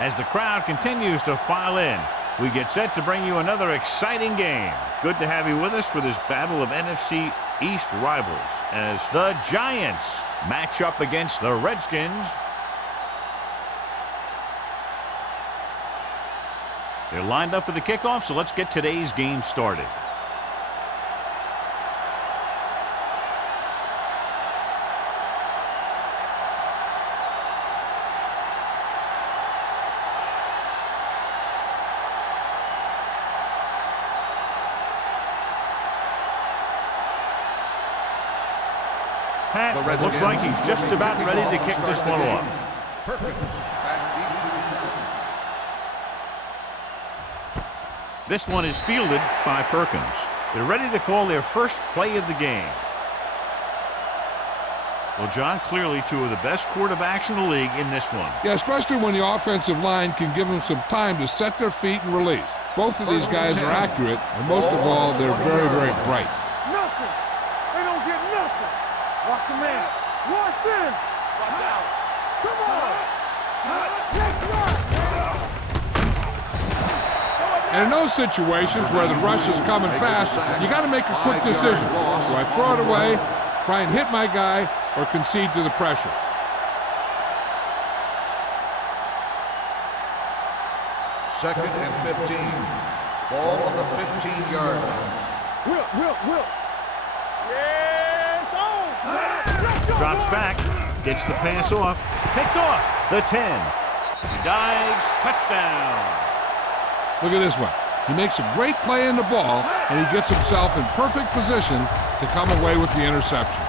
As the crowd continues to file in, we get set to bring you another exciting game. Good to have you with us for this battle of NFC East rivals as the Giants match up against the Redskins. They're lined up for the kickoff, so let's get today's game started. Pat looks like he's just about ready to kick this one off. This one is fielded by Perkins. They're ready to call their first play of the game. Well, John, clearly two of the best quarterbacks in the league in this one. Yeah, especially when the offensive line can give them some time to set their feet and release. Both of these guys are accurate, and most of all, they're very, very bright. Nothing. They don't get nothing. Watch them in. Watch in. Watch out. Come on. Next one. And in those situations where the rush is coming fast, you got to make a quick decision. Do I throw it away, try and hit my guy, or concede to the pressure? Second and 15. Ball on the 15-yard line. Will. Yes, on. Drops back, gets the pass off, picked off, the 10. He dives, touchdown. Look at this one. He makes a great play in the ball, and he gets himself in perfect position to come away with the interception.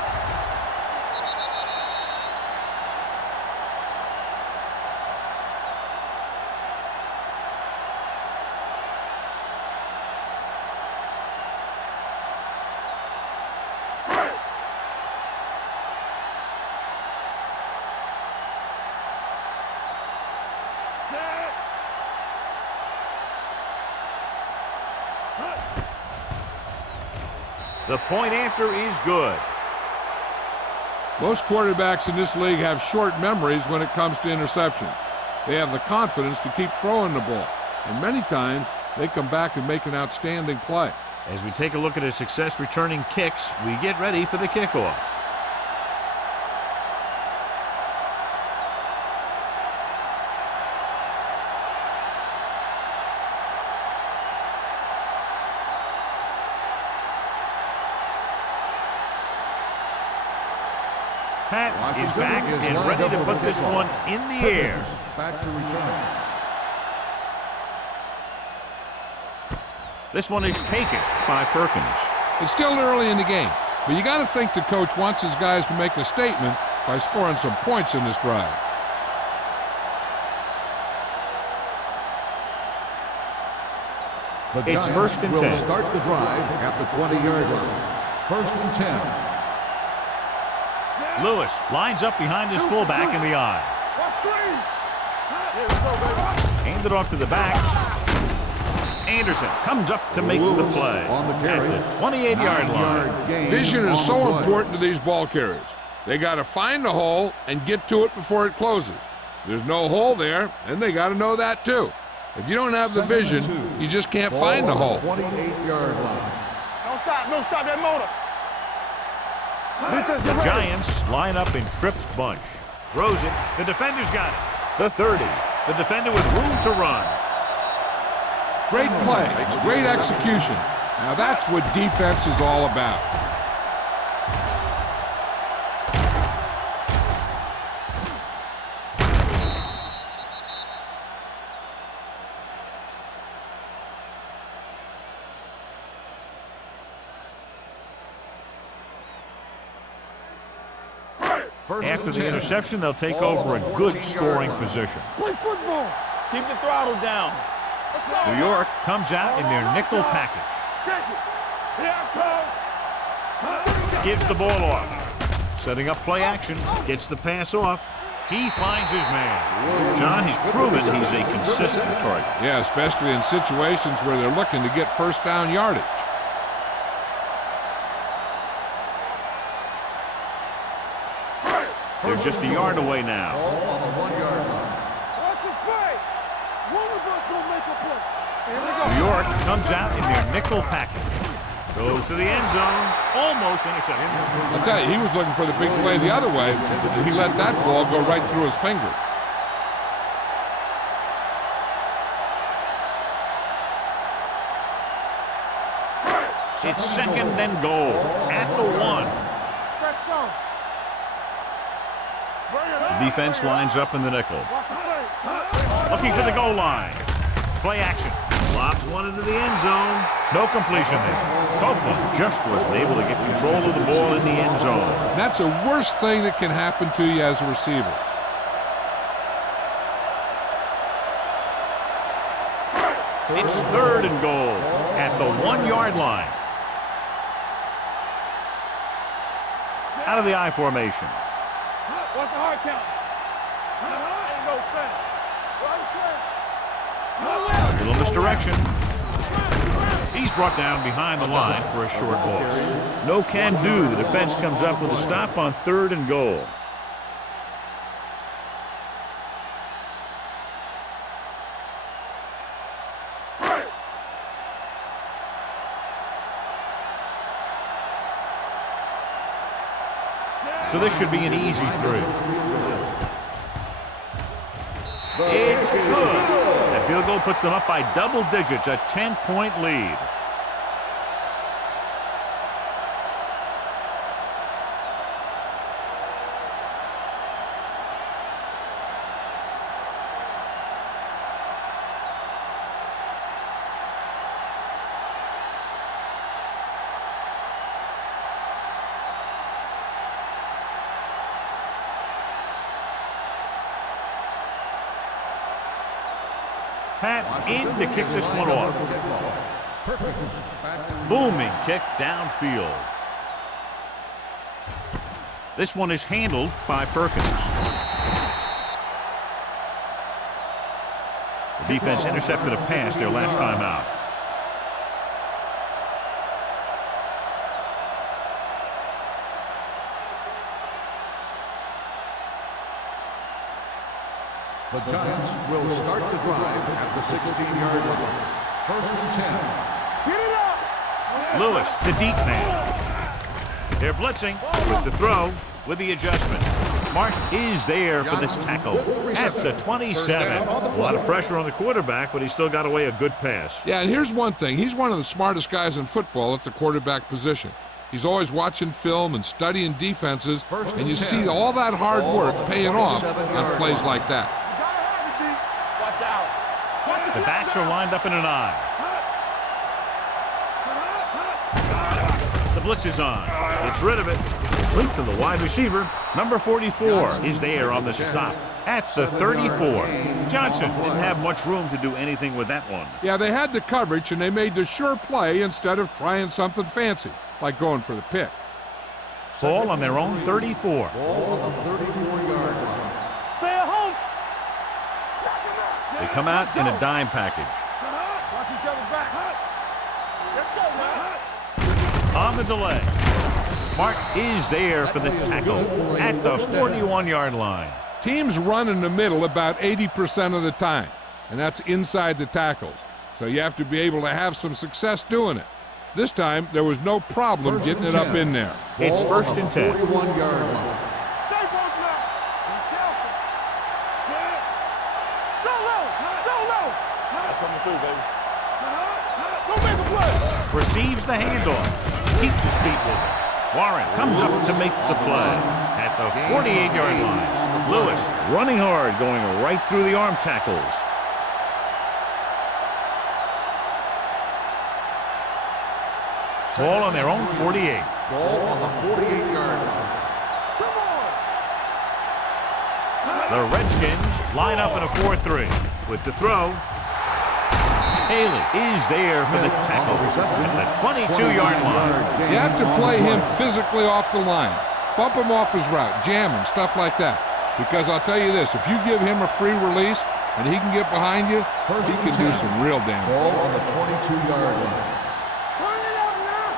The point after is good. Most quarterbacks in this league have short memories when it comes to interceptions. They have the confidence to keep throwing the ball, and many times they come back and make an outstanding play. As we take a look at his success returning kicks, we get ready for the kickoff. Pat is back and ready to put this one in the air. Back to return. This one is taken by Perkins. It's still early in the game, but you got to think the coach wants his guys to make a statement by scoring some points in this drive. It's first and 10. Start the drive at the 20-yard line. First and 10. Lewis lines up behind his fullback in the eye. Hand it off to the back. Anderson comes up to make the play on the carry. At the 28-yard line. Vision is so important to these ball carriers. They got to find the hole and get to it before it closes. There's no hole there, and they got to know that too. If you don't have the vision, you just can't find the hole. 28-yard line. Don't stop that motor. The Giants line up in Tripp's bunch. Throws it. The defender's got it. The 30. The defender with room to run. Great play. Great execution. Now that's what defense is all about. After the interception, they'll take over a good scoring position. Play football. Keep the throttle down. New York comes out in their nickel package. Check it. Here I come. Gives the ball off. Setting up play action. Gets the pass off. He finds his man. John, he's proven he's a consistent target. Yeah, especially in situations where they're looking to get first down yardage. They're just a yard away now. Ball on the 1-yard line. Watch it play. nickel play. Here we go. New York comes out in their nickel package. Goes to the end zone. Almost intercepted. I'll tell you, he was looking for the big play the other way. He let that ball go right through his finger. It's second and goal at the 1. Press on. The defense lines up in the nickel. Looking for the goal line. Play action. Lobs one into the end zone. No completion there. Copeland just wasn't able to get control of the ball in the end zone. That's the worst thing that can happen to you as a receiver. It's third and goal at the 1-yard line. Out of the I formation. What's the hard count? Ain't no fence. Little misdirection. He's brought down behind the line for a short loss. No can do. The defense comes up with a stop on third and goal. So this should be an easy 3. It's good. That field goal puts them up by double digits, a 10-point lead. Pat in to kick this one off. Booming kick downfield. This one is handled by Perkins. The defense intercepted a pass their last time out. The Giants will start the drive at the 16-yard line. First and 10. Get it up. Lewis, the deep man. They're blitzing with the throw, with the adjustment. Mark is there for this tackle at the 27. A lot of pressure on the quarterback, but he still got away a good pass. Yeah, and here's one thing. He's one of the smartest guys in football at the quarterback position. He's always watching film and studying defenses, and you see all that hard work paying off on plays like that. Watch out. The backs are lined up in an I. The blitz is on. Gets rid of it. Link to the wide receiver. Number 44 is there on the stop at the 34. Johnson didn't have much room to do anything with that one. Yeah, they had the coverage, and they made the sure play instead of trying something fancy, like going for the pick. Ball on their own 34. Ball on the 34-yard line. Stay at home. They come out in a dime package. Watch each other's back. Let's go, man. On the delay. Mark is there for the tackle at the 41-yard line. Teams run in the middle about 80% of the time, and that's inside the tackles. So you have to be able to have some success doing it. This time, there was no problem getting it up in there. It's first and 10. 41-yard line. Stay close now. Be careful. Set. Go low. That's coming through, baby. Go make a play. Receives the handoff. Keeps his feet moving. Warren comes up to make the play at the 48-yard line. Lewis running hard, going right through the arm tackles. Ball on their own 48. Ball on the 48-yard line. Come on. The Redskins line up in a 4-3. With the throw, Haley is there for the tackle at the 22-yard line. You have to play him physically off the line. Bump him off his route, jam him, stuff like that. Because I'll tell you this, if you give him a free release and he can get behind you, he can do some real damage. Ball on the 22-yard line. Turn it up now.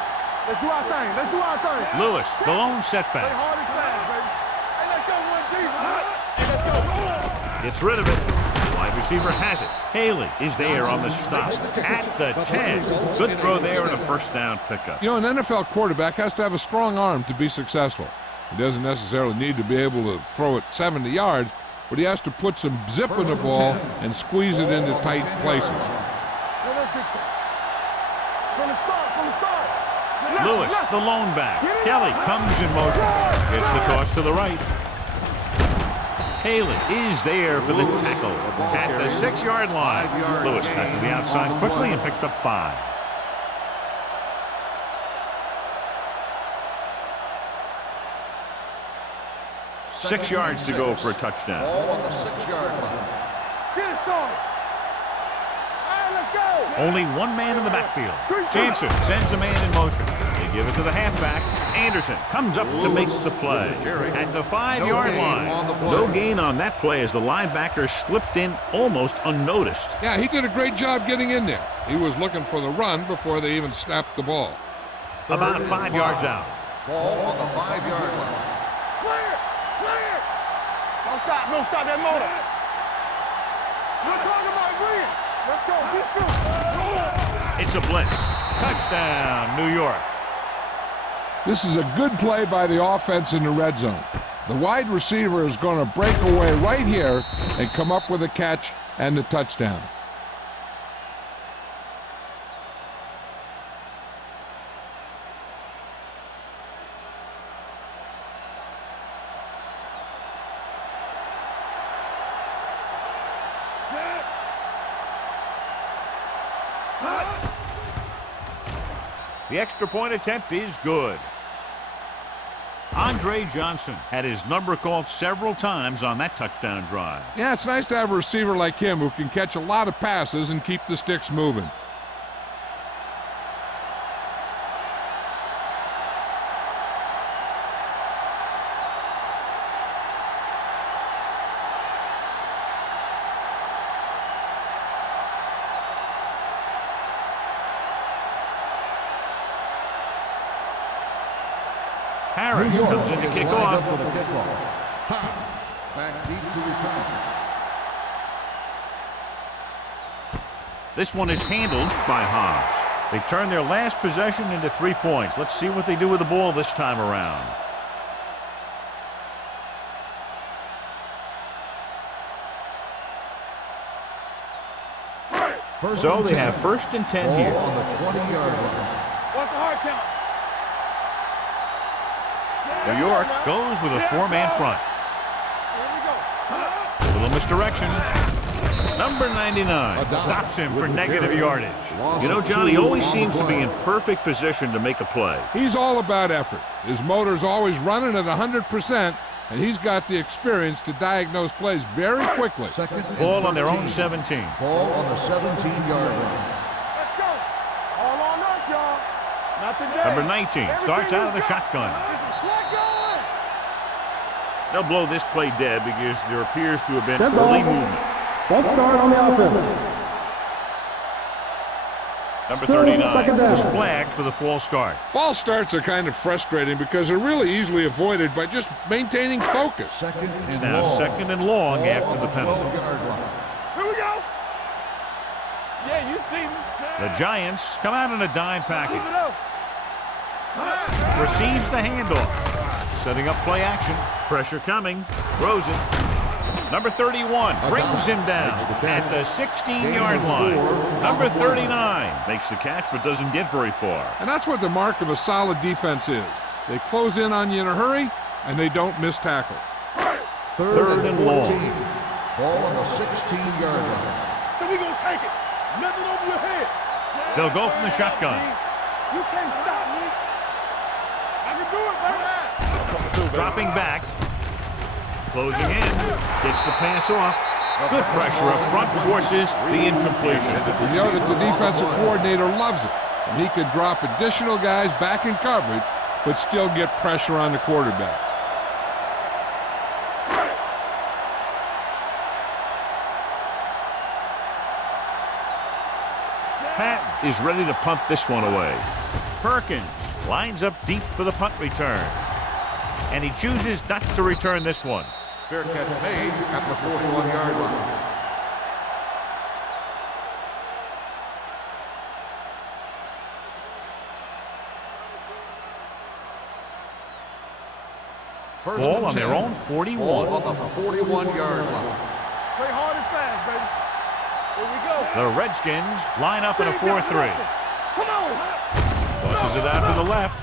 Let's do our thing. Let's do our thing. Lewis, the lone Play setback. hard and fast, baby. Hey, let's go, 1G. Hey, let's go. Gets rid of it. Wide receiver has it. Haley is there on the stop at the 10. Good throw there and a first down pickup. You know, an NFL quarterback has to have a strong arm to be successful. He doesn't necessarily need to be able to throw it 70 yards, but he has to put some zip in the ball and squeeze it into tight places. Lewis, the lone back. Kelly comes in motion. Gets the toss to the right. Haley is there for the tackle at the 6-yard line. Lewis got to the outside quickly and picked up 5. Six yards to go for a touchdown. Ball on the 6-yard line. Get it, Tony. All right, let's go. Only one man in the backfield. Jansen sends a man in motion. They give it to the halfback. Anderson comes up to make the play at the 5-yard line. No gain on that play as the linebacker slipped in almost unnoticed. Yeah, he did a great job getting in there. He was looking for the run before they even snapped the ball. About 5 yards out. Ball on the 5-yard line. Clear. Clear. Don't stop that motor. We're talking about green. Let's go. Keep going. It's a blitz. Touchdown, New York. This is a good play by the offense in the red zone. The wide receiver is going to break away right here and come up with a catch and the touchdown. The extra point attempt is good. Andre Johnson had his number called several times on that touchdown drive. Yeah, it's nice to have a receiver like him who can catch a lot of passes and keep the sticks moving. Harris comes in to kick off. Back deep to return. This one is handled by Hobbs. They turn their last possession into 3 points. Let's see what they do with the ball this time around. So they have 1st and 10 here. On the 20-yard line. What's the hard count? New York goes with a 4-man front. A little misdirection. Number 99 stops him for negative yardage. You know, Johnny always seems to be in perfect position to make a play. He's all about effort. His motor's always running at 100%, and he's got the experience to diagnose plays very quickly. Ball on their own 17. Ball on the 17-yard line. Let's go. All on us, y'all. Not today. Number 19 starts out of the shotgun. They'll blow this play dead because there appears to have been early movement. Let's start on the offense. Number Still 39 is flagged for the false start. False starts are kind of frustrating because they're really easily avoided by just maintaining focus. It's now 2nd and long after the penalty. Here we go. Yeah, you see me. The Giants come out in a dime Move it package. up. Receives the handoff. Setting up play action. Pressure coming. Throws it. Number 31 brings him down at the 16-yard line. Number 39 makes the catch but doesn't get very far. And that's what the mark of a solid defense is. They close in on you in a hurry, and they don't miss tackle. 3rd and long. Ball on the 16-yard line. So we gonna take it. Nothing over your head. They'll go from the shotgun. You can't stop me. I can do it, baby. Dropping back. Closing in. Gets the pass off. Good pressure up front, forces the incompletion. You know that the defensive coordinator loves it. And he can drop additional guys back in coverage, but still get pressure on the quarterback. Patton is ready to punt this one away. Perkins lines up deep for the punt return. And he chooses not to return this one. Fair catch made at the 41-yard line. First Ball and on their 10. own 41. Ball on the 41-yard line. Play hard and fast, baby. Here we go. The Redskins line up in a 4-3. Come on. Tosses it out to the left.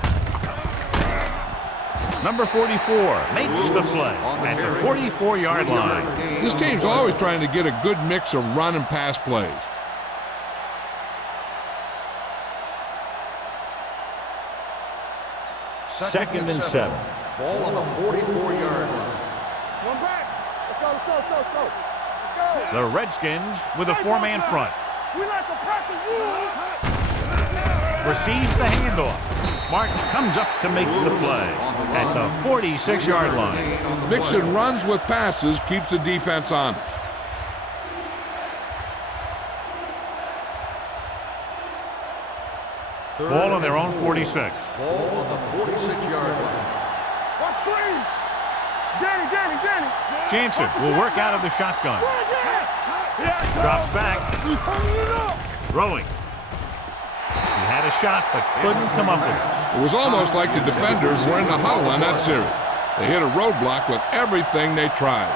Number 44 makes the play at the 44-yard line. This team's always trying to get a good mix of run and pass plays. Second and 7. Ball on the 44-yard line. One back. Let's go, let's go, let's go, let's go. Let's go. The Redskins with a 4-man front. We like to practice rules. Receives the handoff. Martin comes up to make the play at the 46-yard line. Mixing runs with passes keeps the defense on. Ball on their own 46. Ball on the 46-yard line. What screen? Danny. Jansen will work out of the shotgun. Drops back. Throwing. He had a shot but couldn't come up with it. It was almost like the defenders were in the huddle on that series. They hit a roadblock with everything they tried.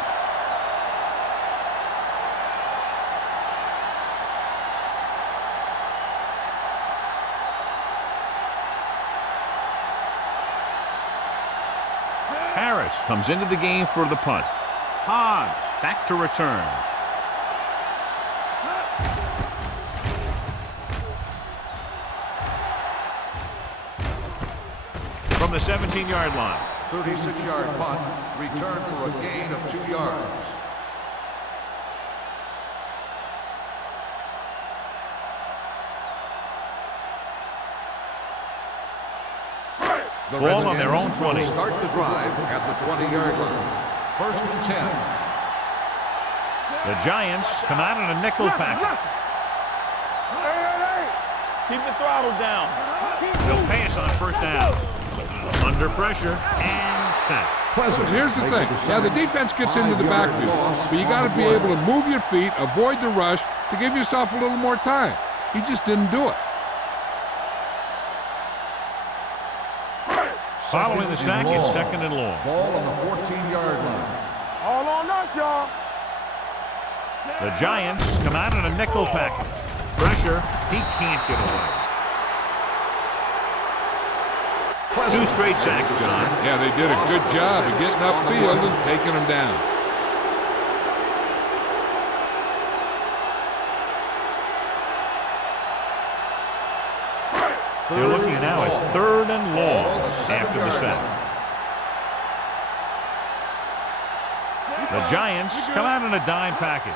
Harris comes into the game for the punt. Hobbs back to return. From the 17-yard line. 36-yard punt. Return for a gain of 2 yards. The Ball on their own Redskins 20. will start the drive at the 20-yard line. First and 10. The Giants come out in a nickel package. Hey. Keep the throttle down. They'll pass on first down. Under pressure and sack. Here's the thing. Yeah, the defense gets into the backfield, but you got to be able to move your feet, avoid the rush to give yourself a little more time. He just didn't do it. Following the sack, it's second and long. Ball on the 14-yard line. All on us, y'all. The Giants come out in a nickel package. Pressure, he can't get away. 2 straight sacks, John. Yeah, they did a good job of getting upfield and taking them down. They're looking now at third and long after the sack. The Giants come out in a dime package.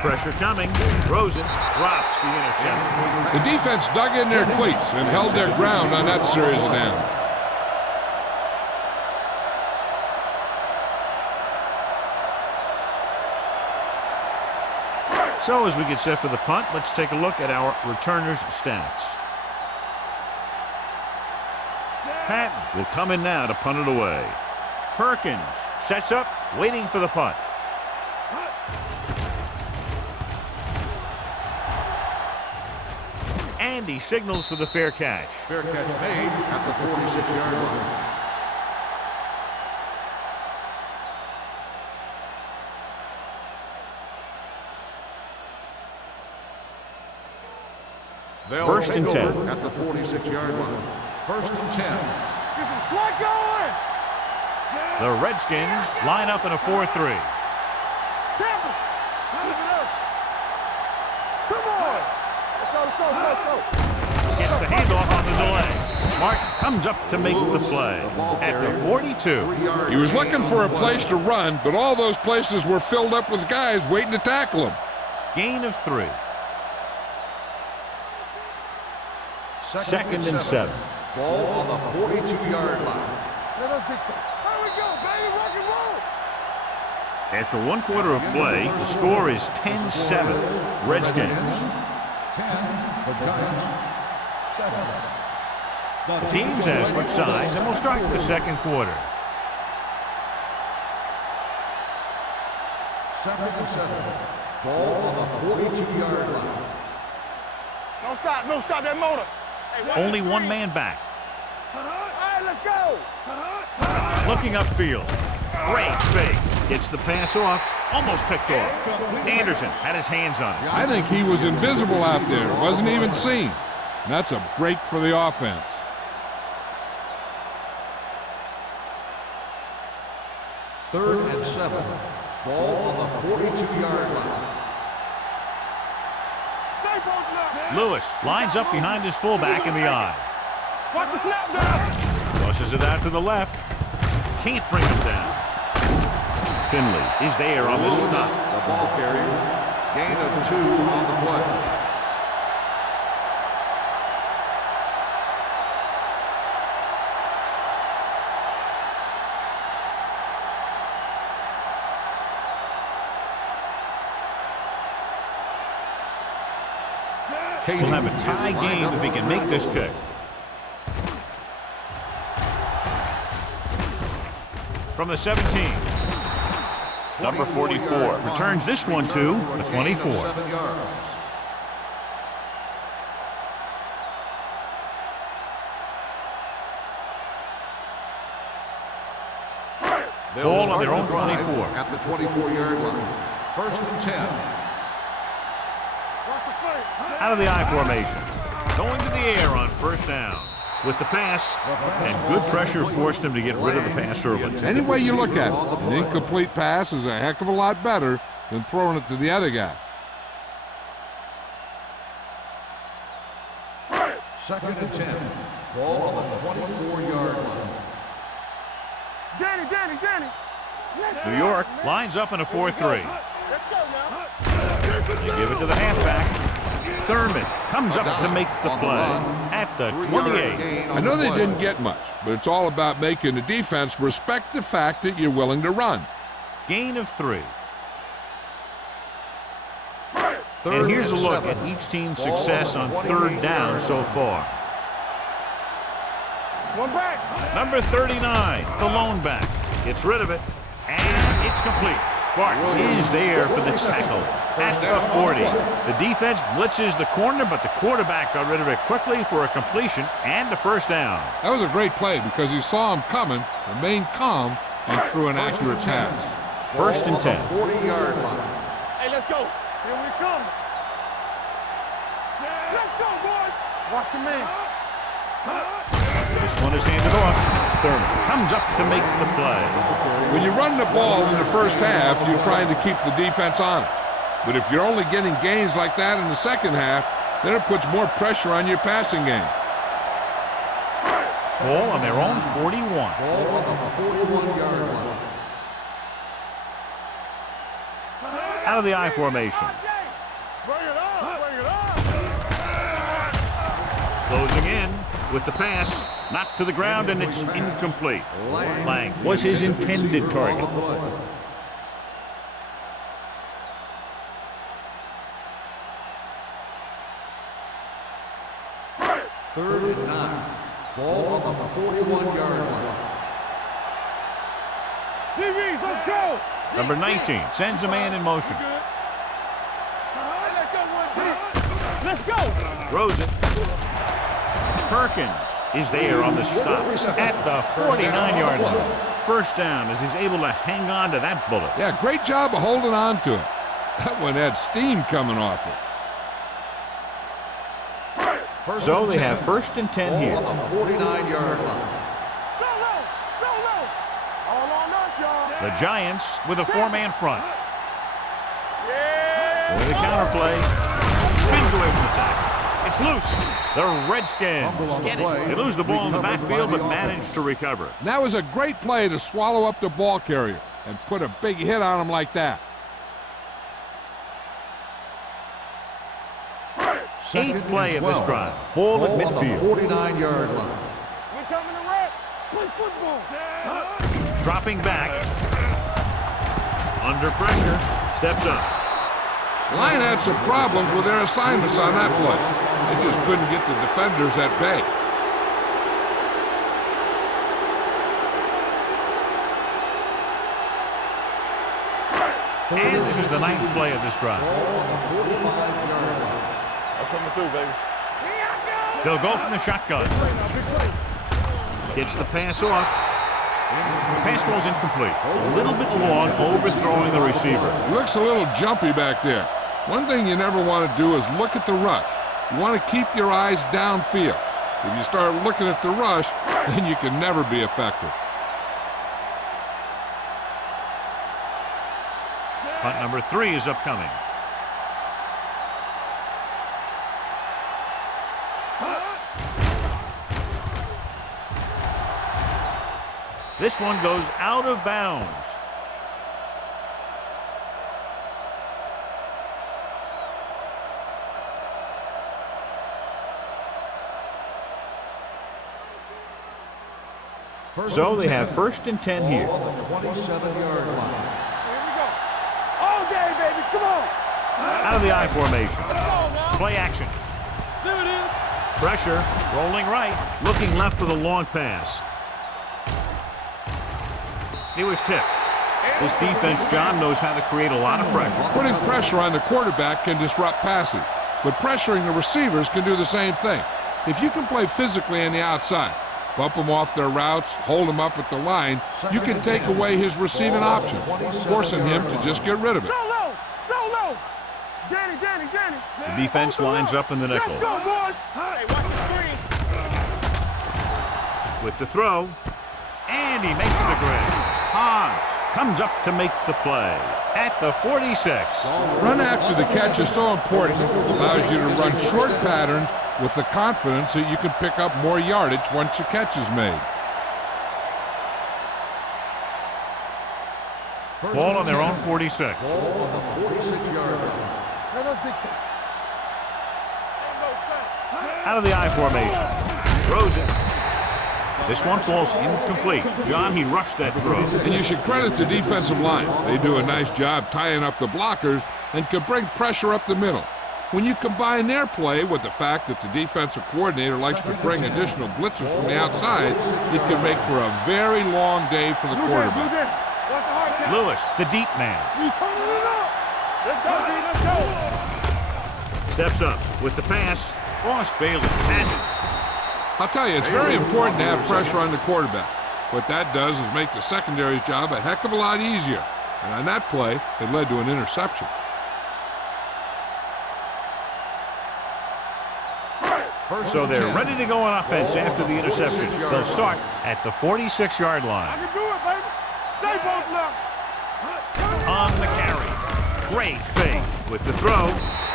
Pressure coming, throws it, drops the interception. The defense dug in their cleats and held their ground on that series of downs. So as we get set for the punt, let's take a look at our returners' stats. Patton will come in now to punt it away. Perkins sets up, waiting for the punt. And he signals for the fair catch. Fair catch made at the 46-yard line. First and 10. At the 46-yard line. First and 10. Get some slack going. The Redskins line up in a 4-3. Tampa. Keep it up. Come on. Let's go. Gets the handoff on the delay. Martin comes up to make the play at the 42. He was looking for a place to run, but all those places were filled up with guys waiting to tackle him. Gain of 3. Second and 7. Ball on the 42-yard line. Let us dictate. There we go, baby. Rock and roll. After 1 quarter of play, the score is 10-7. Redskins. 10, the Giants. 7. The teams have switched sides, and we'll start the second quarter. Second and 7. Ball on the 42-yard line. Don't stop that motor. Hey, Only one man back. All right, Let's go. Looking upfield. Great fake. Gets the pass off. Almost picked off. Anderson had his hands on it. I think he was invisible out there. Wasn't even seen. And that's a break for the offense. Third and 7. Ball on the 42-yard line. Stay posted up. Lewis lines up behind his fullback in the eye. Watch the snap down. Tosses it out to the left. Can't bring him down. Finley is there on the stop. The ball carrier. Gain of 2 on the play. We'll have a tie game if he can make this kick. From the 17. Number 44 returns this one to the 24. 7 yards. Ball on their own 24. At the 24-yard line. First and 10. Watch the flank. Out of the I formation. Going to the air on first down. With the pass, and good pressure forced him to get rid of the pass early. Any way you look at it, an incomplete pass is a heck of a lot better than throwing it to the other guy. Second and 10. Ball on the 24-yard line. Danny. New York lines up in a 4-3. Let's go now. They give it to the halfback. Thurman comes up to make the play at the 28. I know they didn't get much, but it's all about making the defense respect the fact that you're willing to run. Gain of 3. And here's a look at each team's success on third down so far. One back. Number 39, the lone back, gets rid of it, and it's complete. Spark is there for the tackle at the 40. The defense blitzes the corner, but the quarterback got rid of it quickly for a completion and a first down. That was a great play because he saw him coming, remained calm, and threw an accurate pass. First and 10. 40-yard line. Hey, let's go. Here we come. Let's go, boys. Watch your man. This one is handed off. Thurman comes up to make the play. When you run the ball in the first half, you're trying to keep the defense on it. But if you're only getting gains like that in the second half, then it puts more pressure on your passing game. Ball on their own 41. Ball on the 41-yard line. Out of the I formation. Bring it on. Closing in with the pass. Knocked to the ground, and it's incomplete. Lang was his intended target. Third and 9. Ball on the 41-yard line. DBs, let's go. Number 19 sends a man in motion. Let's go. Throws it. Perkins is there on the stop at the 49-yard line. First down as he's able to hang on to that bullet. Yeah, great job of holding on to it. That one had steam coming off it. So they have first and 10 here. Ball on the 49-yard line. Solo. All on us, y'all. The Giants with a 4-man front. Yeah. With a counterplay. Spins away from the tackle. It's loose. The Redskins get it. They lose the ball in the backfield, but manage to recover. And that was a great play to swallow up the ball carrier and put a big hit on him like that. Eighth play of this drive. Ball at midfield. 49-yard line. We coming to rap. Play football. Dropping back. Under pressure. Steps up. Line had some problems with their assignments on that play. They just couldn't get the defenders at bay. And this is the 9th play of this drive. Ball on the 45-yard line. I'm coming through, baby. They'll go from the shotgun. Gets the pass off. The pass falls incomplete. A little bit long, overthrowing the receiver. He looks a little jumpy back there. One thing you never want to do is look at the rush. You want to keep your eyes downfield. If you start looking at the rush, then you can never be effective. Punt number 3 is upcoming. This one goes out of bounds. So they have 1st and 10 here. Ball on the 27-yard line. Here we go. All day, baby. Come on. Out of the I formation. Play action. There it is. Pressure. Rolling right. Looking left for the long pass. He was tipped. This defense, John, knows how to create a lot of pressure. Putting pressure on the quarterback can disrupt passing, but pressuring the receivers can do the same thing. If you can play physically on the outside, bump them off their routes, hold them up at the line, you can take away his receiving options, forcing him to just get rid of it. So low. So low. Danny. The defense lines up in the nickel. Let's go, boys. Hey, watch the screen. With the throw, and he makes the grab. Hans comes up to make the play at the 46. Run after the catch is so important. It allows you to run short patterns with the confidence that you can pick up more yardage once the catch is made. Ball on their own 46. Ball on the 46-yard line. Let us dictate. Out of the I formation. Throws it. This one falls incomplete. John, he rushed that throw. And you should credit the defensive line. They do a nice job tying up the blockers and can bring pressure up the middle. When you combine their play with the fact that the defensive coordinator likes to bring additional blitzers from the outside, it can make for a very long day for the quarterback. Lewis, the deep man. You turning it up. Let's go, D. Let's go. Steps up with the pass. Ross Bailey has it. I'll tell you, it's very important to have pressure on the quarterback. What that does is make the secondary's job a heck of a lot easier. And on that play, it led to an interception. So they're ready to go on offense after the interception. They'll start at the 46-yard I line. can do it, baby. Stay both left. On the carry. Great fake with the throw.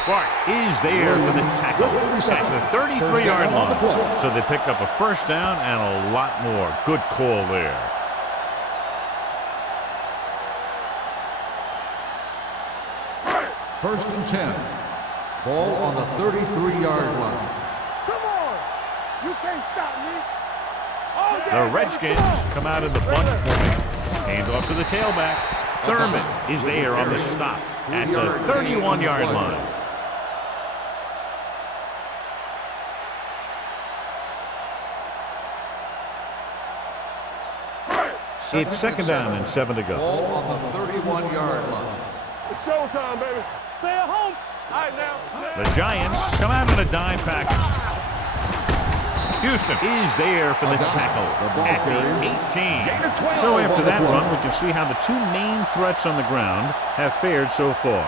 Sparks is there for the tackle at the 33-yard line. So they pick up a first down and a lot more. Good call there. First and 10. Ball on the 33-yard line. Come on. You can't stop me. All day, The baby. Redskins Come on. come out in the bunch formation. Hand off to the tailback. Thurman is there on the stop at the 31-yard line. It's second down and 7 to go. Ball on the 31-yard line. It's showtime, baby. Stay at home. All right, now. The Giants come out in a dime package. Houston is there for the tackle at the 18. So after that run, we can see how the two main threats on the ground have fared so far.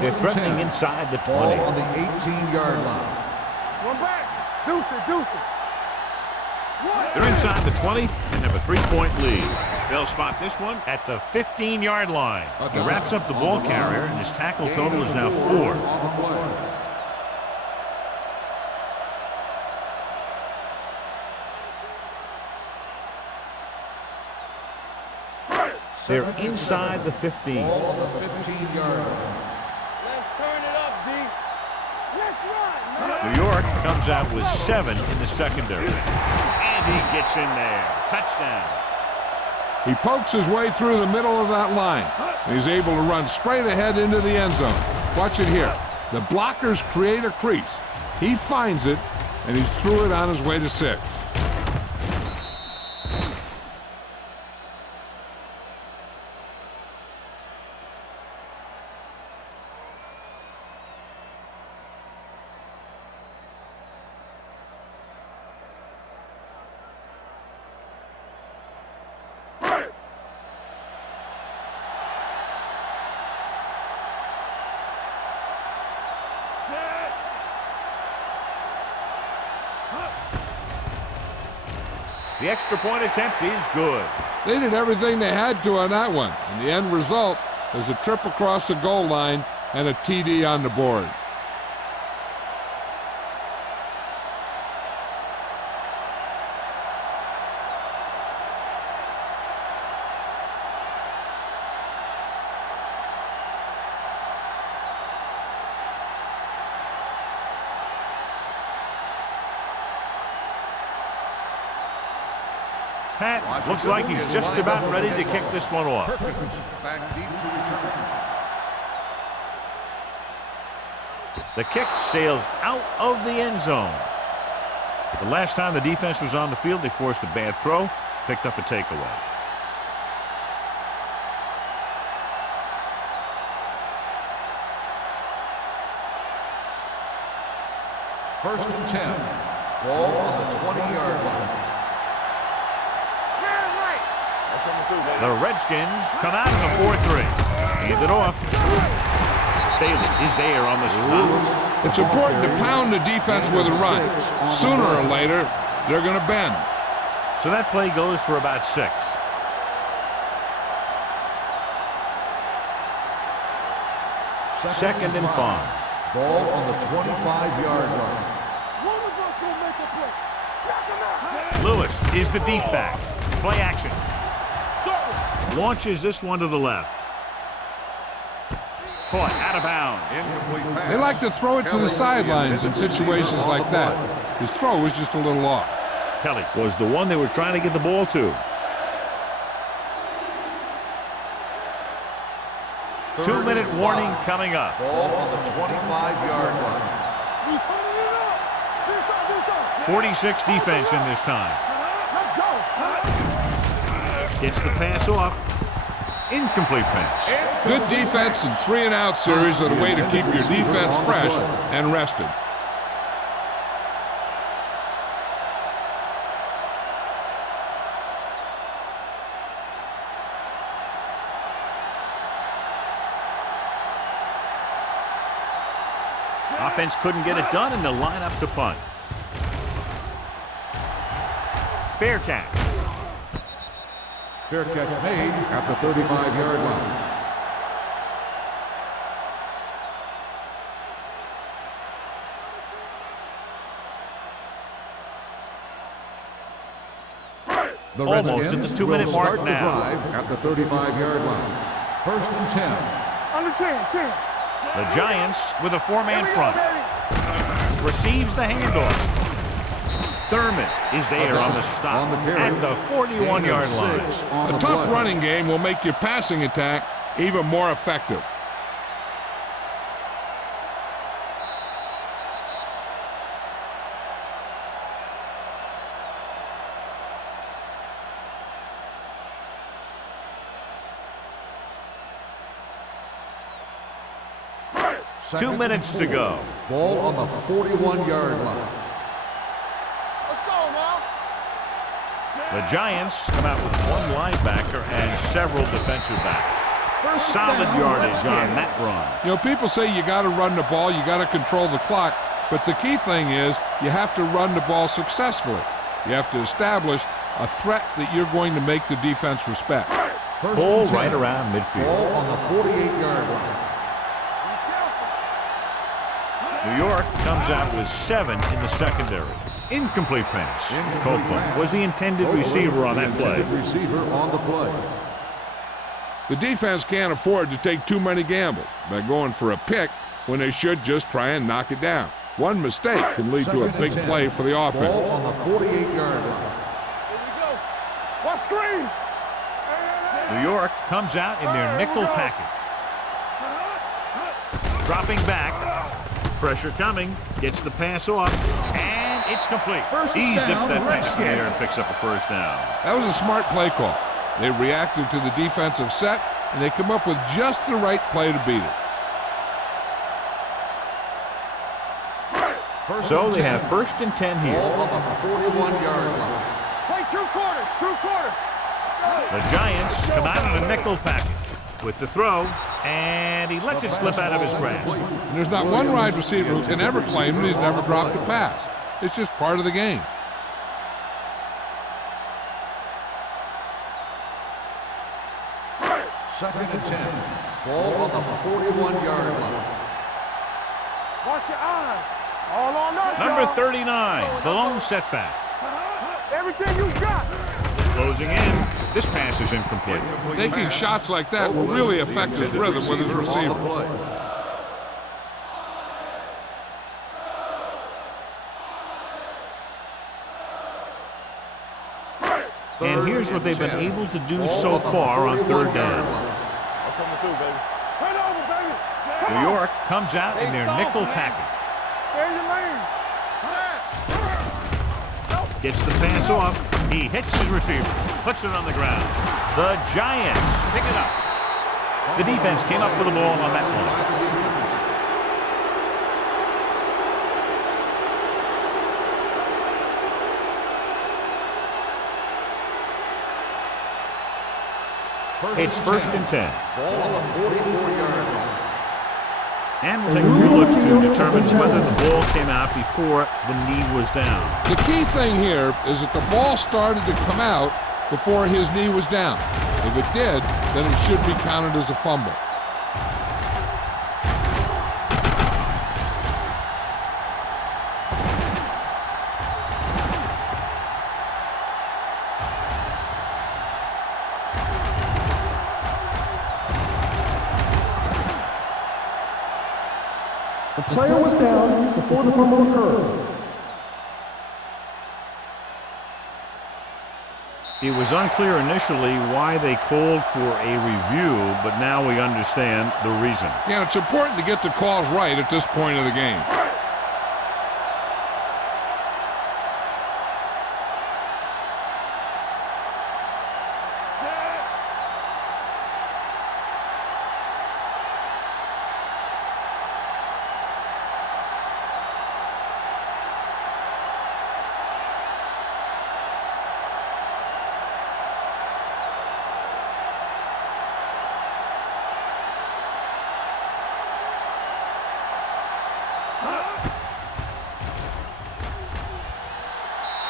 They're threatening inside the 20. Ball on the 18-yard line. One back. Deuce it. They're inside the 20 and have a 3-point lead. They'll spot this one at the 15-yard line. He wraps up the ball carrier, and his tackle total is now 4. They're inside the 15. Ball on the 15-yard line. Let's turn it up, D. Let's run. New York comes out with 7 in the secondary. And he gets in there. Touchdown. He pokes his way through the middle of that line. He's able to run straight ahead into the end zone. Watch it here. The blockers create a crease. He finds it, and he's through it on his way to 6. The extra point attempt is good. They did everything they had to on that one, and the end result is a trip across the goal line and a TD on the board. Pat looks like he's just about ready to kick this one off. Back deep to return. The kick sails out of the end zone. The last time the defense was on the field, they forced a bad throw, picked up a takeaway. First and 10. Ball on the 20-yard line. The Redskins come out in the 4-3. Hand it off. Bailey is there on the stop. It's important to pound the defense with a run. Sooner or later, they're going to bend. So that play goes for about 6. Second and 5. Ball on the 25-yard line. One of us gonna make a play. Knock him out. Lewis is the deep back. Play action. Launches this one to the left. Caught out of bounds. Incomplete pass. They like to throw it to the sidelines in situations like that. His throw was just a little off. Kelly was the one they were trying to get the ball to. 2-minute warning coming up. Ball on the 25-yard line. We turning it up. This up. 46 defense in this time. Let's go. Gets the pass off. Incomplete pass. Good defense and 3-and-out series are the way to keep your defense fresh and rested. Offense couldn't get it done, and they'll line up to punt. Fair catch. Fair catch made at the 35-yard line. The Almost at the Redskins 2-minute will mark start the now. drive at the 35-yard line. First and 10. Under 10. The Giants with a 4-man Here we go, front. baby. Receives the handoff. Thurman is there on the stop On the carry. at the 41-yard line. A tough running game will make your passing attack even more effective. Second 2 minutes and to 4. go. Ball on the 41-yard line. Let's go now. The Giants come out with one linebacker and several defensive backs. Solid yardage on that run. You know, people say you got to run the ball, you got to control the clock, but the key thing is you have to run the ball successfully. You have to establish a threat that you're going to make the defense respect. First Ball and 10. right around midfield. Ball on the 48-yard line. New York comes out with 7 in the secondary. Incomplete pass. Copeland was the intended receiver on that play. Receiver on the play. The defense can't afford to take too many gambles by going for a pick when they should just try and knock it down. One mistake can lead to a big play for the offense. Ball on the 48-yard line. Here we go. What screen? New York comes out in their nickel package. Dropping back. Pressure coming. Gets the pass off. And it's complete. He zips that pass in the air and picks up a first down. That was a smart play call. They reacted to the defensive set, and they come up with just the right play to beat it. So they have first and 10 Ball here. on the 41-yard line. Play 2 quarters. 2 quarters. The Giants come out in a nickel package with the throw, and he lets it slip out of his grasp. And there's not one wide receiver who can ever claim that he's never dropped a pass. It's just part of the game. Second and 10. Ball on the 41-yard line. Watch your eyes. All on us, Number y'all. 39, the lone setback. Everything you got. Closing in. This pass is incomplete. Taking shots like that will really affect his rhythm with his receiver. And here's what they've been able to do so far on third down. I'm coming through, baby. Turn over, baby. Come New on. York comes out in their nickel package. Stay in your lane. Gets the pass off. He hits his receiver. Puts it on the ground. The Giants pick it up. The defense came up with the ball on that one. It's first and 10. Ball on the 44-yard line. And we'll take a few looks to determine whether the ball came out before the knee was down. The key thing here is that the ball started to come out before his knee was down. If it did, then it should be counted as a fumble. The player was down before the fumble occurred. It was unclear initially why they called for a review, but now we understand the reason. Yeah, it's important to get the calls right at this point of the game.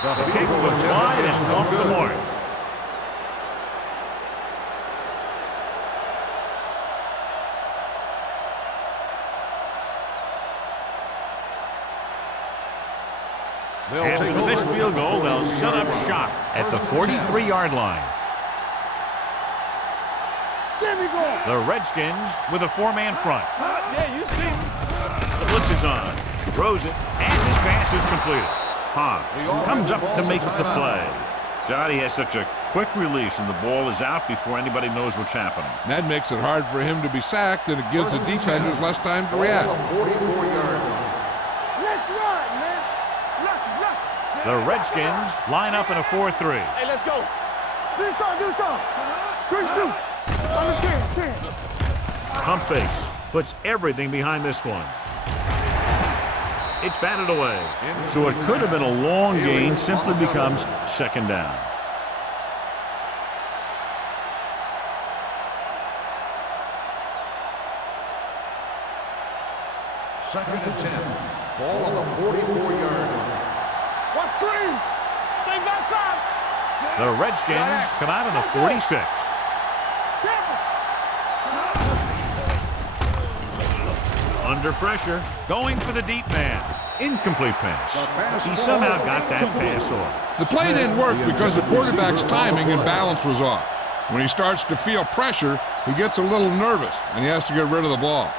The kick was wide and off the mark. After the missed field goal, they'll set up shop at the 43-yard line. There we go. The Redskins with a four-man front. Yeah, you see. The blitz is on. Throws it, and his pass is completed. Hobbs comes up to make the play. Johnny has such a quick release, and the ball is out before anybody knows what's happening. That makes it hard for him to be sacked, and it gives the defenders less time to react. Ball on the 44-yard line. Let's run, man. Look. The Redskins line up in a 4-3. Hey, let's go. Do something. Good shoot. On the 10. Pump fakes. Puts everything behind this one. It's batted away. So it could have been a long gain, simply becomes second down. Second and 10. Ball on the 44-yard line. What screen? Stay backside. The Redskins come out in the 46. Under pressure, going for the deep man. Incomplete pass. He somehow got that pass off. The play didn't work because the quarterback's timing and balance was off. When he starts to feel pressure, he gets a little nervous, and he has to get rid of the ball.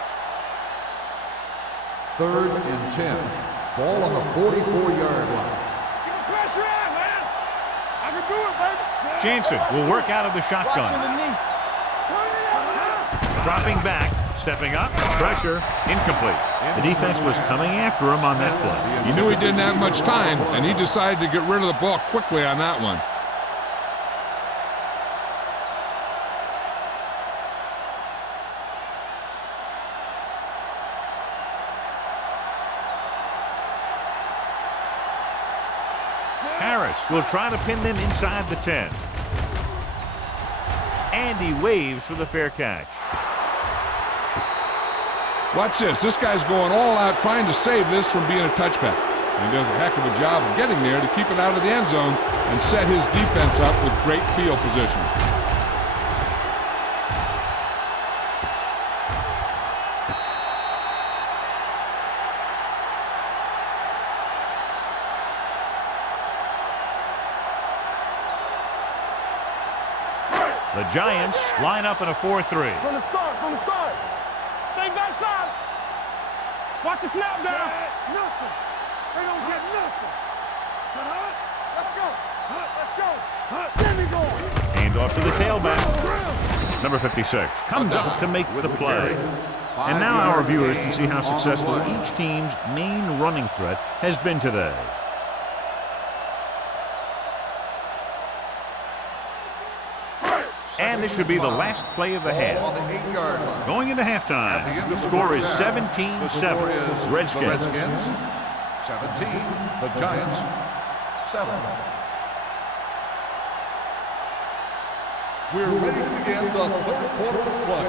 Third and 10. Ball on the 44-yard line. Get the pressure out, man. I can do it, baby. Jansen will work out of the shotgun. Dropping back, stepping up, pressure, incomplete. The defense was coming after him on that play. He knew he didn't have much time, and he decided to get rid of the ball quickly on that one. Harris will try to pin them inside the 10. And he waves for the fair catch. Watch this. This guy's going all out trying to save this from being a touchback. And he does a heck of a job of getting there to keep it out of the end zone and set his defense up with great field position. The Giants line up in a 4-3. From the start, from the start. Stay backside. Watch the snap down. Nothing. They don't get nothing. Let's go. Let's go. There we go. Hand off to the tailback. Number 56 comes up to make the play. And now our viewers can see how successful each team's main running threat has been today. And this should be the last play of the half. Going into halftime, the score is 17-7. Redskins. 17. The Giants. 7. We're ready to begin the third quarter of play.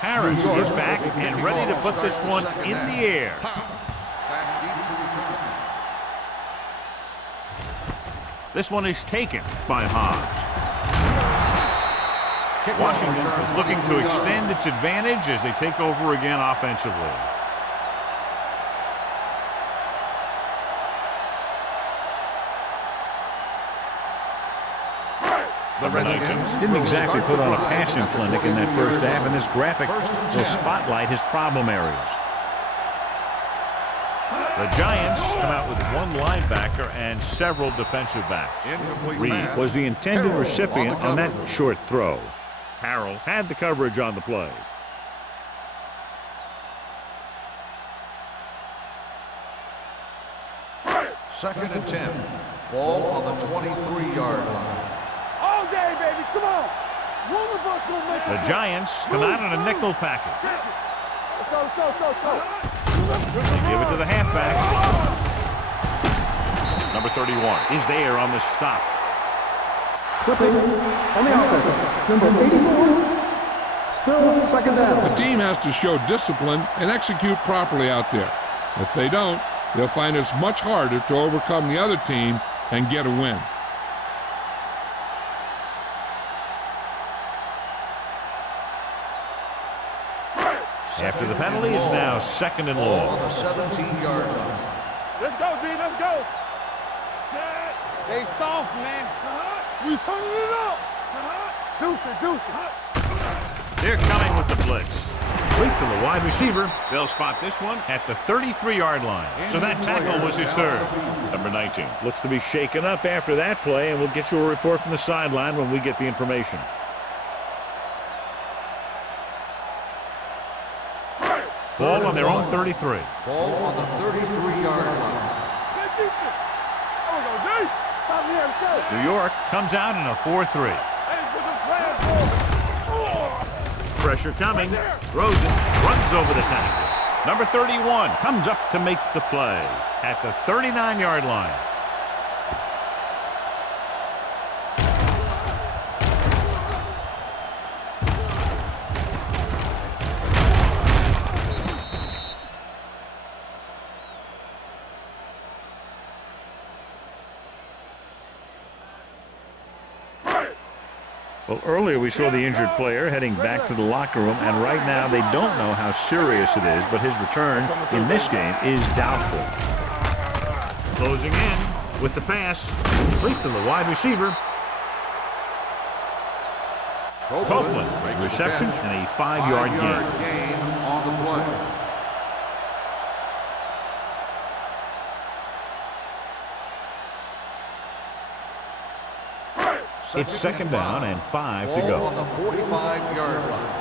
Harris is back and ready to put this one in the air. This one is taken by Hobbs. Washington is looking to extend its advantage as they take over again offensively. Number 19 didn't exactly put on a passing clinic in that first half, and this graphic will spotlight his problem areas. The Giants come out with one linebacker and several defensive backs. Reed was the intended recipient on that short throw. Harrell had the coverage on the play. Second and 10. Ball on the 23-yard line. All day, baby. Come on. One of us will make The Giants come out in a nickel package. Let's go, let's go, let's go, let's go. They give it to the halfback. Number 31 is there on the stop. Clipping on the offense. Number 84. Still second down. The team has to show discipline and execute properly out there. If they don't, they'll find it's much harder to overcome the other team and get a win. After the penalty, it's now second and long. On the 17-yard line. Let's go, D. Let's go. They soft, man. We turning it up. Deuce it. They're coming with the blitz. Complete to the wide receiver. They'll spot this one at the 33-yard line. So that tackle was his third. Number 19 looks to be shaken up after that play, and we'll get you a report from the sideline when we get the information. Ball on their own 33. Ball on the 33-yard line. New York comes out in a 4-3. Pressure coming. Rosen runs over the tackle. Number 31 comes up to make the play at the 39-yard line. Well, earlier we saw the injured player heading back to the locker room, and right now they don't know how serious it is, but his return in this game is doubtful. Closing in with the pass, complete to the wide receiver. Copeland, reception and a 5-yard gain. On the play. It's second down and 5 to Ball go. on the 45-yard line.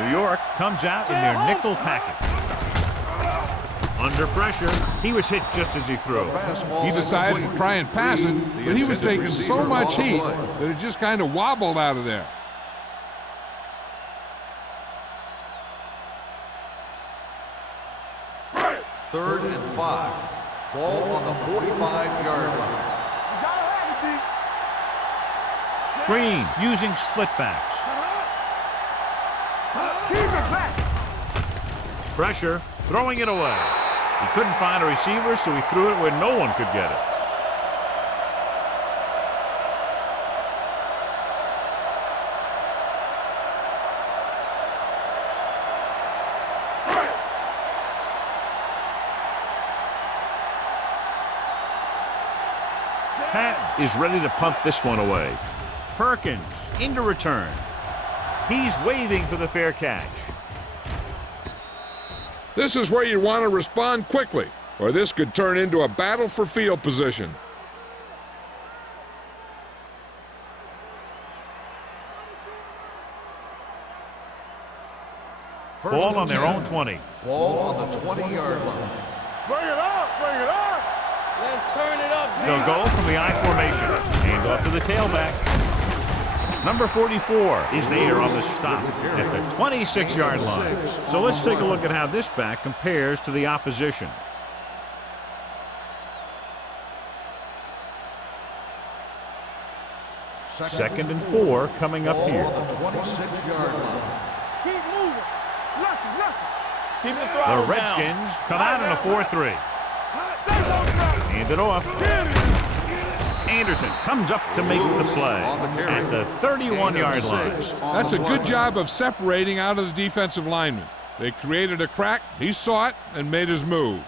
New York comes out in their nickel package. Under pressure, he was hit just as he threw. He decided to try and pass it, but he was taking so much heat that it just kind of wobbled out of there. 3rd and 5. Ball on the 45-yard line. Green using split backs. Pressure, throwing it away. He couldn't find a receiver, so he threw it where no one could get it. Pat is ready to punt this one away. Perkins into return. He's waving for the fair catch. This is where you want to respond quickly, or this could turn into a battle for field position. Ball on their own 20. Ball on the 20-yard line. Bring it up, bring it up. Let's turn it up. They'll go from the I formation. Hand off to the tailback. Number 44 is there on the stop at the 26-yard line. So let's take a look at how this back compares to the opposition. Second and 4 coming up here. Ball on the 26-yard line. Keep moving. Lucky. Keep the The throttle Redskins come out in a 4-3. Hand it off. Anderson comes up to make the play at the 31-yard line. That's a good job of separating out of the defensive lineman. They created a crack, he saw it, and made his move.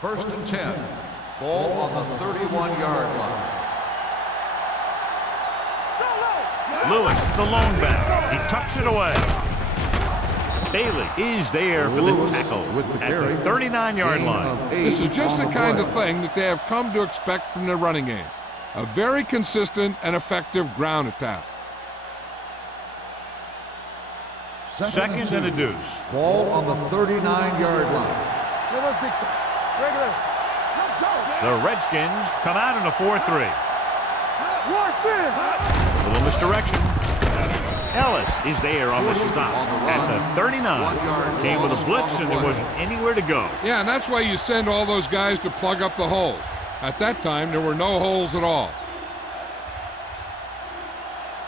1st and 10. Ball on the 31-yard line. Lewis, the lone back. He tucks it away. Bailey is there for the tackle at the 39-yard line. This is just the kind of thing that they have come to expect from their running game. A very consistent and effective ground attack. Second and a deuce. Ball on the 39-yard line. Let's big time. Regular. Let's go. The Redskins come out in a 4-3. Watch in. A little misdirection. Ellis is there on the stop at the 39. Came with a blitz and there wasn't anywhere to go. Yeah, and that's why you send all those guys to plug up the holes. At that time, there were no holes at all.